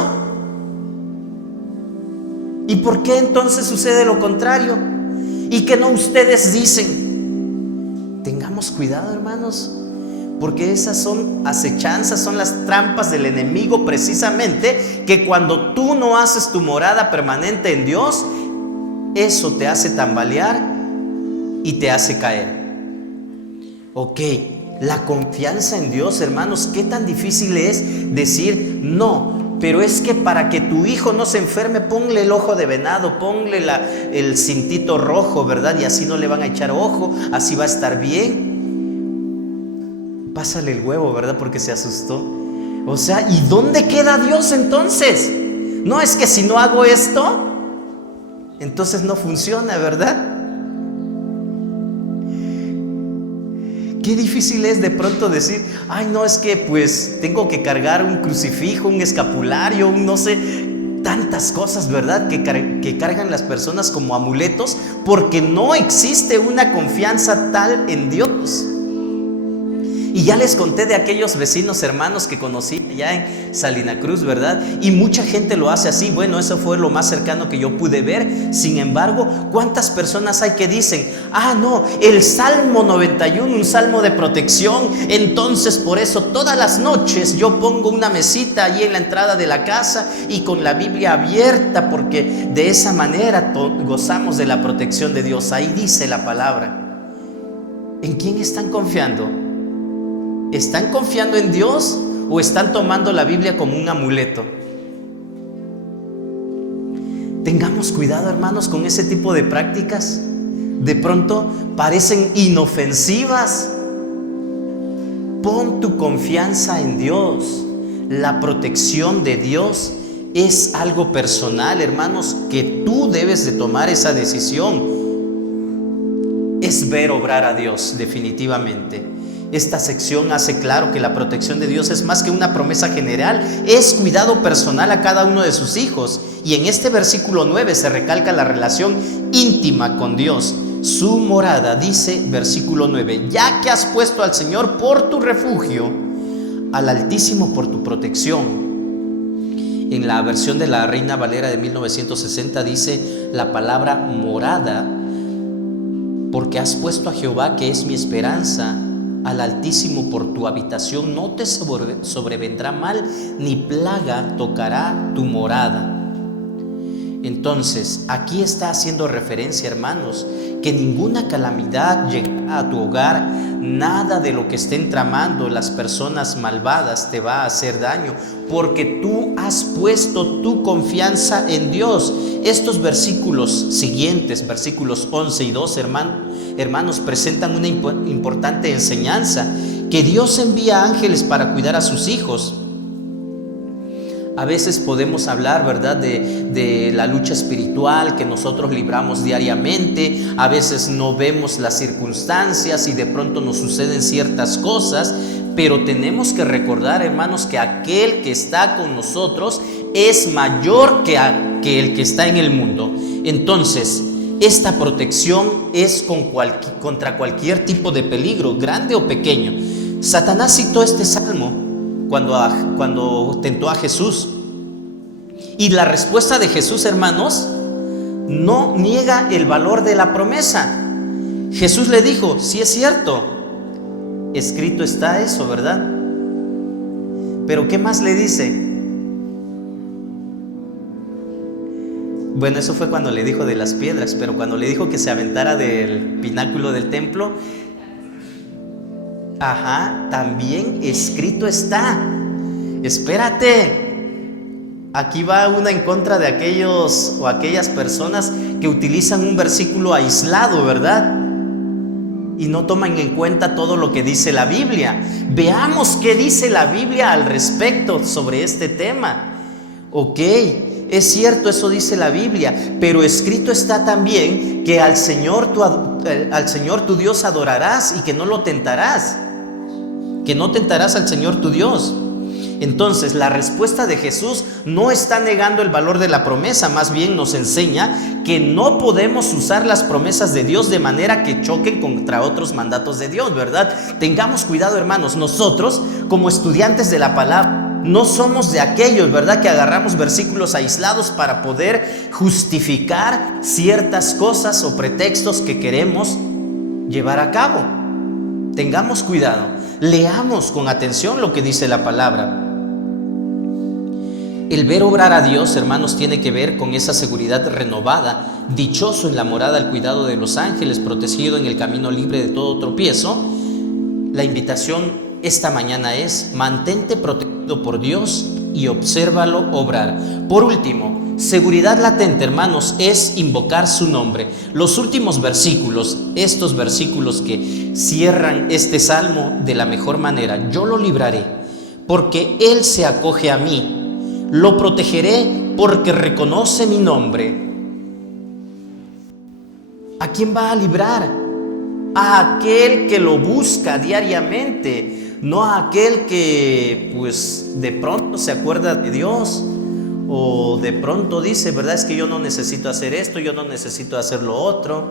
¿Y por qué entonces sucede lo contrario? ¿Y que no ustedes dicen? Tengamos cuidado, hermanos, porque esas son acechanzas, son las trampas del enemigo precisamente, que cuando tú no haces tu morada permanente en Dios, eso te hace tambalear y te hace caer. Ok, la confianza en Dios, hermanos, ¿qué tan difícil es decir no? Pero es que para que tu hijo no se enferme, ponle el ojo de venado, ponle el cintito rojo, ¿verdad? Y así no le van a echar ojo, así va a estar bien. Pásale el huevo, ¿verdad? Porque se asustó. O sea, ¿y dónde queda Dios entonces? No es que si no hago esto, entonces no funciona, ¿verdad? Qué difícil es de pronto decir: ay, no, es que pues tengo que cargar un crucifijo, un escapulario, un no sé, tantas cosas, ¿verdad? Que cargan las personas como amuletos, porque no existe una confianza tal en Dios. Y ya les conté de aquellos vecinos hermanos que conocí allá en Salina Cruz, ¿verdad? Y mucha gente lo hace así. Bueno, eso fue lo más cercano que yo pude ver. Sin embargo, ¿cuántas personas hay que dicen: ah, no, el Salmo 91, un salmo de protección, entonces por eso todas las noches yo pongo una mesita allí en la entrada de la casa y con la Biblia abierta, porque de esa manera gozamos de la protección de Dios? Ahí dice la palabra. ¿En quién están confiando? ¿Están confiando en Dios o están tomando la Biblia como un amuleto? Tengamos cuidado, hermanos, con ese tipo de prácticas. De pronto parecen inofensivas. Pon tu confianza en Dios. La protección de Dios es algo personal, hermanos, que tú debes de tomar esa decisión. Es ver obrar a Dios, definitivamente. Esta sección hace claro que la protección de Dios es más que una promesa general, es cuidado personal a cada uno de sus hijos. Y en este versículo 9 se recalca la relación íntima con Dios. Su morada, dice versículo 9, ya que has puesto al Señor por tu refugio, al Altísimo por tu protección. En la versión de la Reina Valera de 1960 dice la palabra morada, porque has puesto a Jehová, que es mi esperanza, al Altísimo por tu habitación. No te sobrevendrá mal, ni plaga tocará tu morada. Entonces, aquí está haciendo referencia, hermanos, que ninguna calamidad llegará a tu hogar. Nada de lo que estén tramando las personas malvadas te va a hacer daño, porque tú has puesto tu confianza en Dios. Estos versículos siguientes, versículos 11 y 12, hermanos, presentan una importante enseñanza: que Dios envía ángeles para cuidar a sus hijos. A veces podemos hablar, ¿verdad?, de la lucha espiritual que nosotros libramos diariamente. A veces no vemos las circunstancias y de pronto nos suceden ciertas cosas, pero tenemos que recordar, hermanos, que aquel que está con nosotros es mayor que el que está en el mundo. Entonces, esta protección es contra cualquier tipo de peligro, grande o pequeño. Satanás citó este salmo cuando tentó a Jesús. Y la respuesta de Jesús, hermanos, no niega el valor de la promesa. Jesús le dijo: sí es cierto, escrito está eso, ¿verdad? Pero ¿qué más le dice? Bueno, eso fue cuando le dijo de las piedras, pero cuando le dijo que se aventara del pináculo del templo, también escrito está. Espérate, Aquí va una en contra de aquellos o aquellas personas que utilizan un versículo aislado, ¿verdad? Y no toman en cuenta todo lo que dice la Biblia. Veamos qué dice la Biblia al respecto sobre este tema. Ok, es cierto, eso dice la Biblia, pero escrito está también que al Señor tu Dios adorarás y que no lo tentarás. Que no tentarás al Señor tu Dios. Entonces, la respuesta de Jesús no está negando el valor de la promesa, más bien nos enseña que no podemos usar las promesas de Dios de manera que choquen contra otros mandatos de Dios, ¿verdad? Tengamos cuidado, hermanos, nosotros como estudiantes de la palabra no somos de aquellos, ¿verdad?, que agarramos versículos aislados para poder justificar ciertas cosas o pretextos que queremos llevar a cabo. Tengamos cuidado, leamos con atención lo que dice la palabra. El ver obrar a Dios, hermanos, tiene que ver con esa seguridad renovada. Dichoso en la morada al cuidado de los ángeles, protegido en el camino libre de todo tropiezo. La invitación esta mañana es: mantente protegido por Dios y obsérvalo obrar. Por último, seguridad latente, hermanos, es invocar su nombre. Los últimos versículos, estos versículos que cierran este salmo de la mejor manera: yo lo libraré porque Él se acoge a mí. Lo protegeré porque reconoce mi nombre. ¿A quién va a librar? A aquel que lo busca diariamente, no a aquel que pues de pronto se acuerda de Dios o de pronto dice, ¿verdad? Es que yo no necesito hacer esto, yo no necesito hacer lo otro.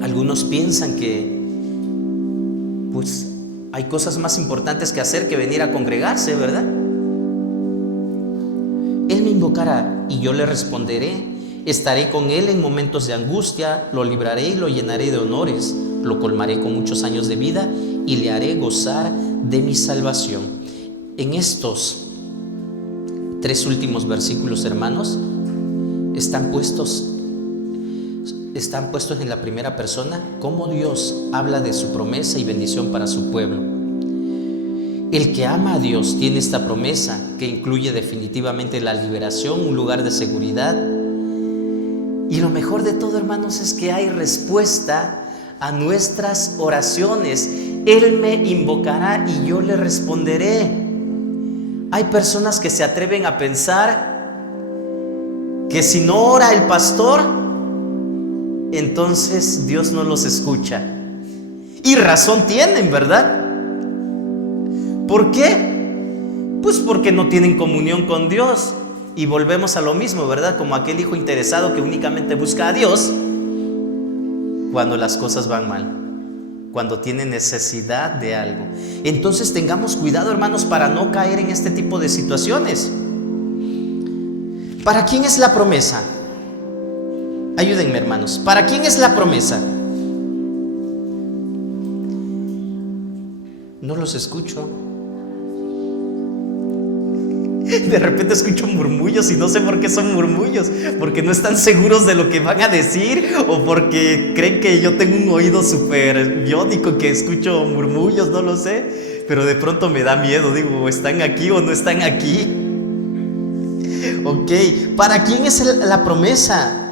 Algunos piensan que pues hay cosas más importantes que hacer que venir a congregarse, ¿verdad? Él me invocará y yo le responderé. Estaré con Él en momentos de angustia, lo libraré y lo llenaré de honores, lo colmaré con muchos años de vida y le haré gozar de mi salvación. En estos 3 últimos versículos, hermanos, están puestos en la primera persona cómo Dios habla de su promesa y bendición para su pueblo. El que ama a Dios tiene esta promesa que incluye definitivamente la liberación, un lugar de seguridad. Y lo mejor de todo, hermanos, es que hay respuesta a nuestras oraciones. Él me invocará y yo le responderé. Hay personas que se atreven a pensar que si no ora el pastor, entonces Dios no los escucha. Y razón tienen, ¿verdad? ¿Por qué? Pues porque no tienen comunión con Dios. Y volvemos a lo mismo, ¿verdad? Como aquel hijo interesado que únicamente busca a Dios cuando las cosas van mal, cuando tiene necesidad de algo. Entonces tengamos cuidado, hermanos, para no caer en este tipo de situaciones. ¿Para quién es la promesa? Ayúdenme, hermanos. ¿Para quién es la promesa? No los escucho. De repente escucho murmullos y no sé por qué son murmullos, porque no están seguros de lo que van a decir o porque creen que yo tengo un oído súper biónico que escucho murmullos, no lo sé, pero de pronto me da miedo, digo, ¿están aquí o no están aquí? Ok, ¿para quién es la promesa?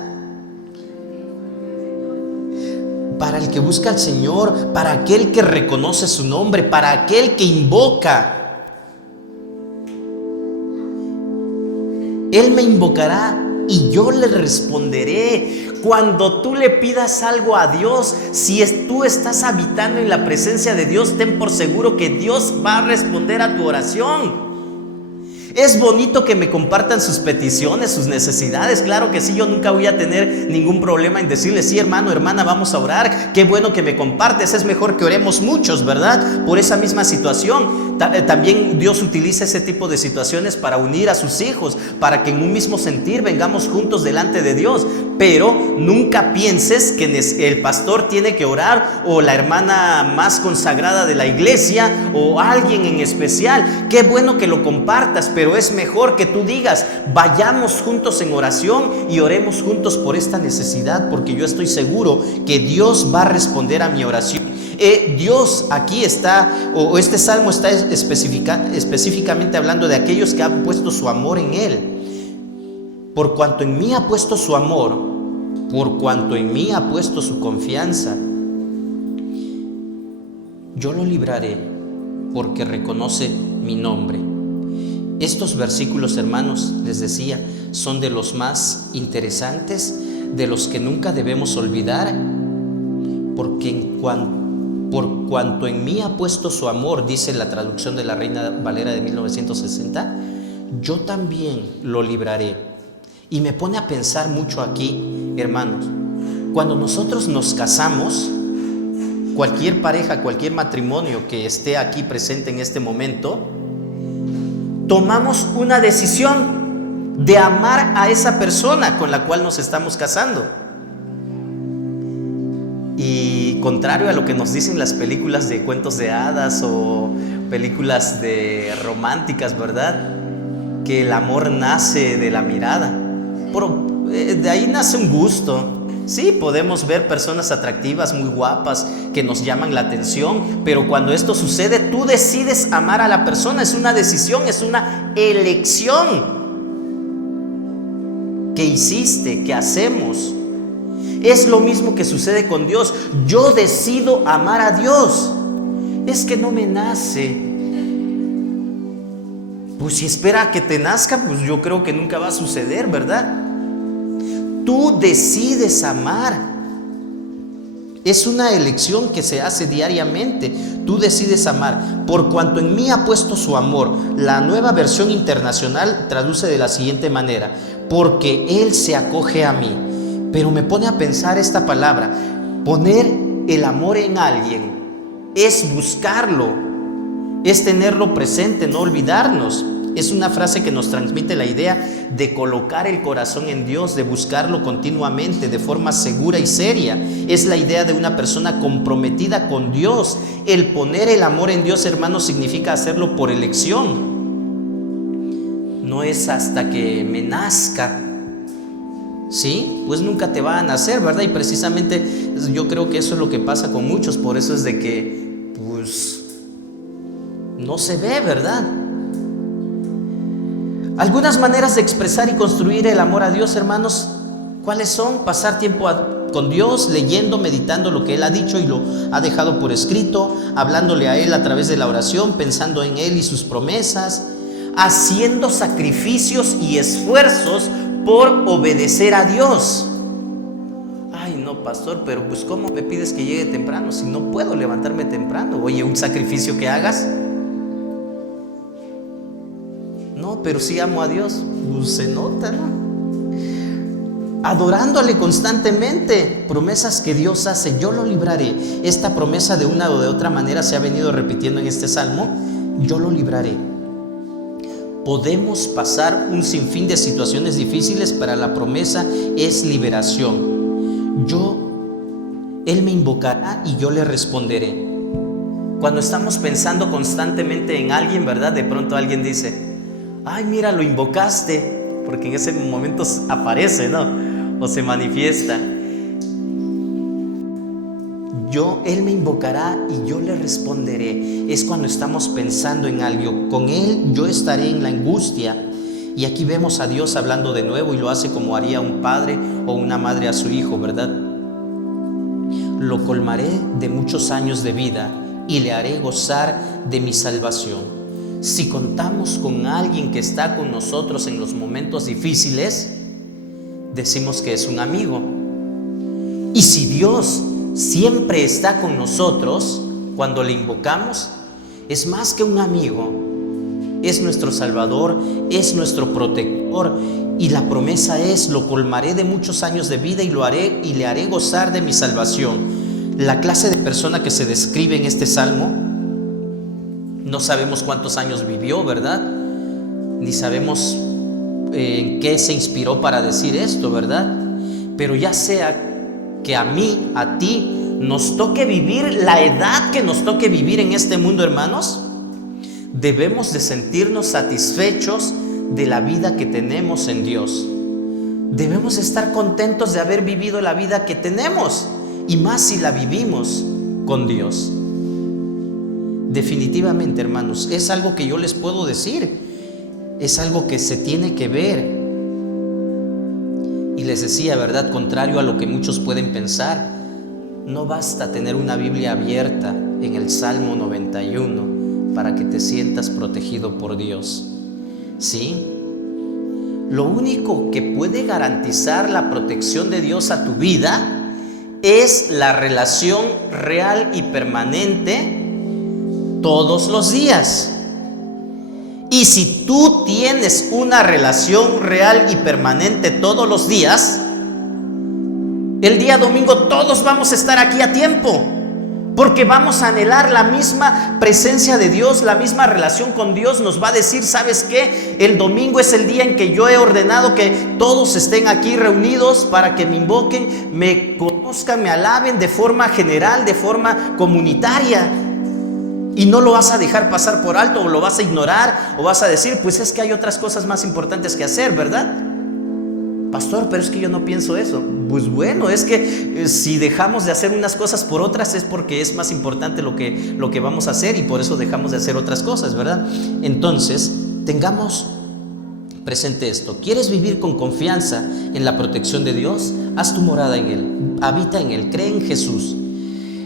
Para el que busca al Señor, para aquel que reconoce su nombre, para aquel que invoca. Él me invocará y yo le responderé. Cuando tú le pidas algo a Dios, si tú estás habitando en la presencia de Dios, ten por seguro que Dios va a responder a tu oración. Es bonito que me compartan sus peticiones, sus necesidades. Claro que sí, yo nunca voy a tener ningún problema en decirle, sí, hermano, hermana, vamos a orar. Qué bueno que me compartes, es mejor que oremos muchos, ¿verdad? Por esa misma situación. También Dios utiliza ese tipo de situaciones para unir a sus hijos, para que en un mismo sentir vengamos juntos delante de Dios. Pero nunca pienses que el pastor tiene que orar, o la hermana más consagrada de la iglesia, o alguien en especial. Qué bueno que lo compartas, pero es mejor que tú digas, vayamos juntos en oración y oremos juntos por esta necesidad, porque yo estoy seguro que Dios va a responder a mi oración. Dios aquí está, o este salmo está específicamente hablando de aquellos que han puesto su amor en Él. Por cuanto en mí ha puesto su amor, por cuanto en mí ha puesto su confianza, yo lo libraré porque reconoce mi nombre. Estos versículos, hermanos, les decía, son de los más interesantes, de los que nunca debemos olvidar, porque por cuanto en mí ha puesto su amor, dice la traducción de la Reina Valera de 1960, yo también lo libraré. Y me pone a pensar mucho aquí, hermanos, cuando nosotros nos casamos, cualquier pareja, cualquier matrimonio que esté aquí presente en este momento, tomamos una decisión de amar a esa persona con la cual nos estamos casando. Y contrario a lo que nos dicen las películas de cuentos de hadas o películas de románticas, ¿verdad? Que el amor nace de la mirada. De ahí nace un gusto. Sí, podemos ver personas atractivas, muy guapas, que nos llaman la atención, pero cuando esto sucede, tú decides amar a la persona. Es una decisión, es una elección que hiciste, que hacemos. Es lo mismo que sucede con Dios. Yo decido amar a Dios. Es que no me nace. Pues si espera a que te nazca, pues yo creo que nunca va a suceder, ¿verdad? Tú decides amar. Es una elección que se hace diariamente. Tú decides amar. Por cuanto en mí ha puesto su amor. La Nueva Versión Internacional traduce de la siguiente manera: porque Él se acoge a mí. Pero me pone a pensar esta palabra. Poner el amor en alguien es buscarlo, es tenerlo presente, no olvidarnos. Es una frase que nos transmite la idea de colocar el corazón en Dios, de buscarlo continuamente, de forma segura y seria. Es la idea de una persona comprometida con Dios. El poner el amor en Dios, hermanos, significa hacerlo por elección. No es hasta que me nazca. ¿Sí? Pues nunca te va a nacer, ¿verdad? Y precisamente yo creo que eso es lo que pasa con muchos. Por eso es de que, pues, no se ve, ¿verdad? Algunas maneras de expresar y construir el amor a Dios, hermanos, ¿cuáles son? Pasar tiempo con Dios, leyendo, meditando lo que Él ha dicho y lo ha dejado por escrito, hablándole a Él a través de la oración, pensando en Él y sus promesas, haciendo sacrificios y esfuerzos por obedecer a Dios. Ay, no, pastor, pero pues ¿cómo me pides que llegue temprano si no puedo levantarme temprano? Oye, un sacrificio que hagas. No, pero sí amo a Dios. Pues se nota, ¿no? Adorándole constantemente. Promesas que Dios hace. Yo lo libraré. Esta promesa de una o de otra manera se ha venido repitiendo en este salmo. Yo lo libraré. Podemos pasar un sinfín de situaciones difíciles, pero la promesa es liberación. Él me invocará y yo le responderé. Cuando estamos pensando constantemente en alguien, ¿verdad? De pronto alguien dice: ay, mira, lo invocaste, porque en ese momento aparece, ¿no? O se manifiesta. Él me invocará y yo le responderé. Es cuando estamos pensando en algo. Con Él yo estaré en la angustia. Y aquí vemos a Dios hablando de nuevo, y lo hace como haría un padre o una madre a su hijo, ¿verdad? Lo colmaré de muchos años de vida y le haré gozar de mi salvación. Si contamos con alguien que está con nosotros en los momentos difíciles, decimos que es un amigo. Y si Dios siempre está con nosotros cuando le invocamos, es más que un amigo, es nuestro Salvador, es nuestro protector. Y la promesa es: lo colmaré de muchos años de vida y le haré gozar de mi salvación. La clase de persona que se describe en este salmo, no sabemos cuántos años vivió, ¿verdad? Ni sabemos en qué se inspiró para decir esto, ¿verdad? Pero ya sea que a mí, a ti, nos toque vivir la edad que nos toque vivir en este mundo, hermanos, debemos de sentirnos satisfechos de la vida que tenemos en Dios. Debemos estar contentos de haber vivido la vida que tenemos, y más si la vivimos con Dios. Definitivamente, hermanos, es algo que yo les puedo decir, es algo que se tiene que ver. Y les decía, ¿verdad? Contrario a lo que muchos pueden pensar, no basta tener una Biblia abierta en el Salmo 91 para que te sientas protegido por Dios. ¿Sí? Lo único que puede garantizar la protección de Dios a tu vida es la relación real y permanente todos los días. Y si tú tienes una relación real y permanente todos los días, el día domingo todos vamos a estar aquí a tiempo, porque vamos a anhelar la misma presencia de Dios, la misma relación con Dios. Nos va a decir, ¿sabes qué? El domingo es el día en que yo he ordenado que todos estén aquí reunidos para que me invoquen, me conozcan, me alaben de forma general, de forma comunitaria. Y no lo vas a dejar pasar por alto, o lo vas a ignorar, o vas a decir, pues es que hay otras cosas más importantes que hacer, ¿verdad? Pastor, pero es que yo no pienso eso. Pues bueno, es que si dejamos de hacer unas cosas por otras es porque es más importante lo que vamos a hacer, y por eso dejamos de hacer otras cosas, ¿verdad? Entonces, tengamos presente esto. ¿Quieres vivir con confianza en la protección de Dios? Haz tu morada en Él, habita en Él, cree en Jesús.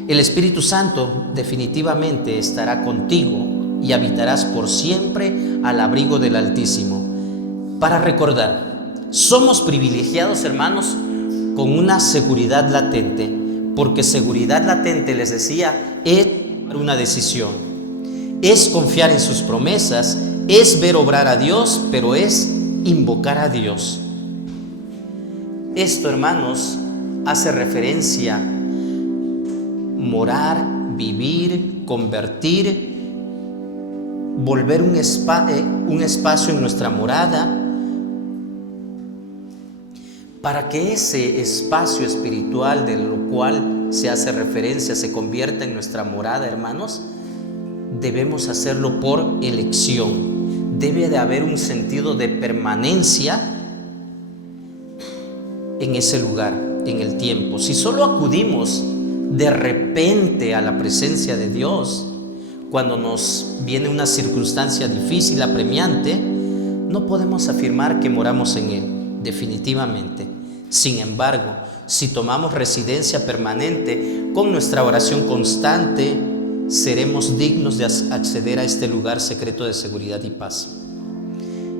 El Espíritu Santo definitivamente estará contigo y habitarás por siempre al abrigo del Altísimo. Para recordar, somos privilegiados, hermanos, con una seguridad latente, porque seguridad latente, les decía, es una decisión, es confiar en sus promesas, es ver obrar a Dios, pero es invocar a Dios. Esto, hermanos, hace referencia a morar, vivir, convertir, volver un espacio en nuestra morada, para que ese espacio espiritual de lo cual se hace referencia se convierta en nuestra morada, hermanos. Debemos hacerlo por elección. Debe de haber un sentido de permanencia en ese lugar, en el tiempo. Si solo acudimos de repente a la presencia de Dios cuando nos viene una circunstancia difícil, apremiante, no podemos afirmar que moramos en Él, definitivamente. Sin embargo, si tomamos residencia permanente con nuestra oración constante, seremos dignos de acceder a este lugar secreto de seguridad y paz.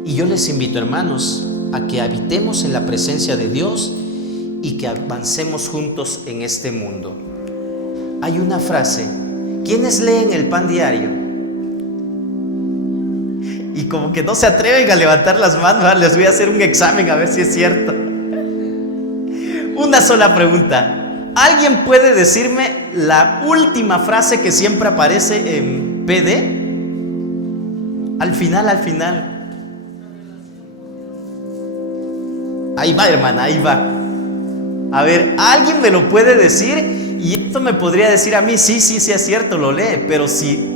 Y yo les invito, hermanos, a que habitemos en la presencia de Dios y que avancemos juntos en este mundo. Hay una frase, ¿quiénes leen el pan diario? Y como que no se atreven a levantar las manos, ¿verdad? Les voy a hacer un examen a ver si es cierto. Una sola pregunta. ¿Alguien puede decirme la última frase que siempre aparece en PD? Al final. Ahí va, hermana, ahí va. A ver, ¿alguien me lo puede decir? Y esto me podría decir a mí, sí es cierto, lo lee, pero sí.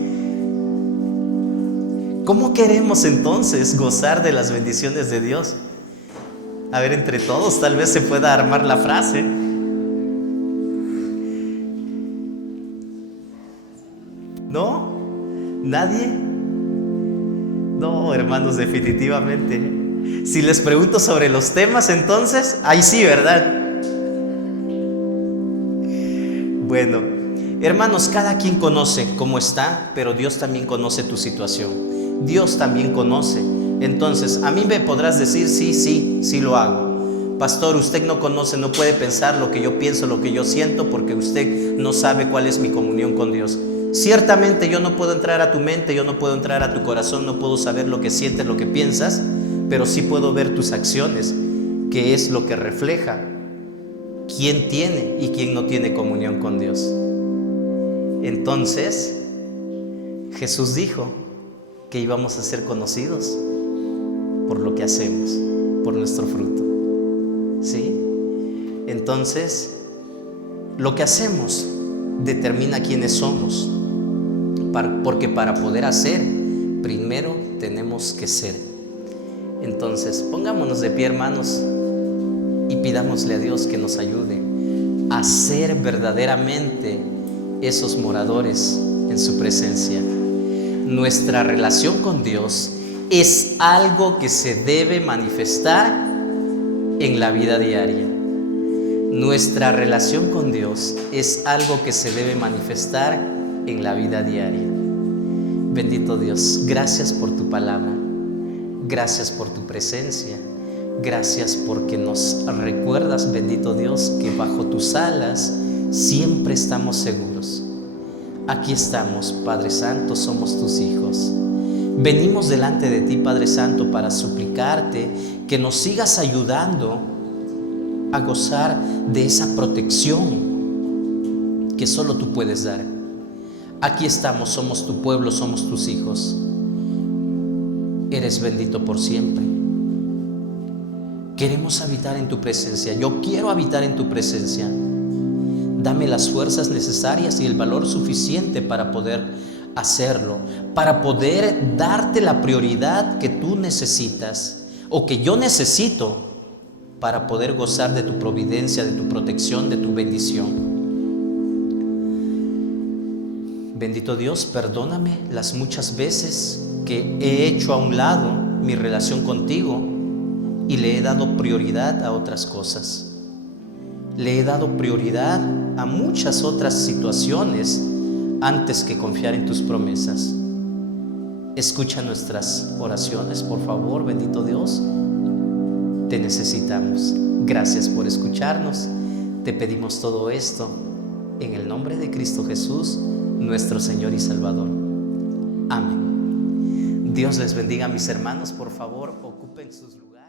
¿Cómo queremos entonces gozar de las bendiciones de Dios? A ver, entre todos tal vez se pueda armar la frase. ¿No? ¿Nadie? No, hermanos, definitivamente. Si les pregunto sobre los temas, entonces, ahí sí, ¿verdad? Bueno, hermanos, cada quien conoce cómo está, pero Dios también conoce tu situación. Dios también conoce. Entonces, a mí me podrás decir, sí lo hago. Pastor, usted no conoce, no puede pensar lo que yo pienso, lo que yo siento, porque usted no sabe cuál es mi comunión con Dios. Ciertamente yo no puedo entrar a tu mente, yo no puedo entrar a tu corazón, no puedo saber lo que sientes, lo que piensas, pero sí puedo ver tus acciones, que es lo que refleja quién tiene y quién no tiene comunión con Dios. Entonces, Jesús dijo que íbamos a ser conocidos por lo que hacemos, por nuestro fruto. ¿Sí? Entonces, lo que hacemos determina quiénes somos, porque para poder hacer, primero tenemos que ser. Entonces, pongámonos de pie, hermanos, y pidámosle a Dios que nos ayude a ser verdaderamente esos moradores en su presencia. Nuestra relación con Dios es algo que se debe manifestar en la vida diaria. Nuestra relación con Dios es algo que se debe manifestar en la vida diaria. Bendito Dios, gracias por tu palabra, gracias por tu presencia, gracias porque nos recuerdas, bendito Dios, que bajo tus alas siempre estamos seguros. Aquí estamos, Padre Santo, somos tus hijos. Venimos delante de ti, Padre Santo, para suplicarte que nos sigas ayudando a gozar de esa protección que solo tú puedes dar. Aquí estamos, somos tu pueblo, somos tus hijos. Eres bendito por siempre. Queremos habitar en tu presencia. Yo quiero habitar en tu presencia. Dame las fuerzas necesarias y el valor suficiente para poder hacerlo, para poder darte la prioridad que tú necesitas o que yo necesito para poder gozar de tu providencia, de tu protección, de tu bendición. Bendito Dios, perdóname las muchas veces que he hecho a un lado mi relación contigo y le he dado prioridad a otras cosas. Le he dado prioridad a muchas otras situaciones antes que confiar en tus promesas. Escucha nuestras oraciones, por favor, bendito Dios. Te necesitamos. Gracias por escucharnos. Te pedimos todo esto en el nombre de Cristo Jesús, nuestro Señor y Salvador. Amén. Dios les bendiga, mis hermanos. Por favor, ocupen sus lugares.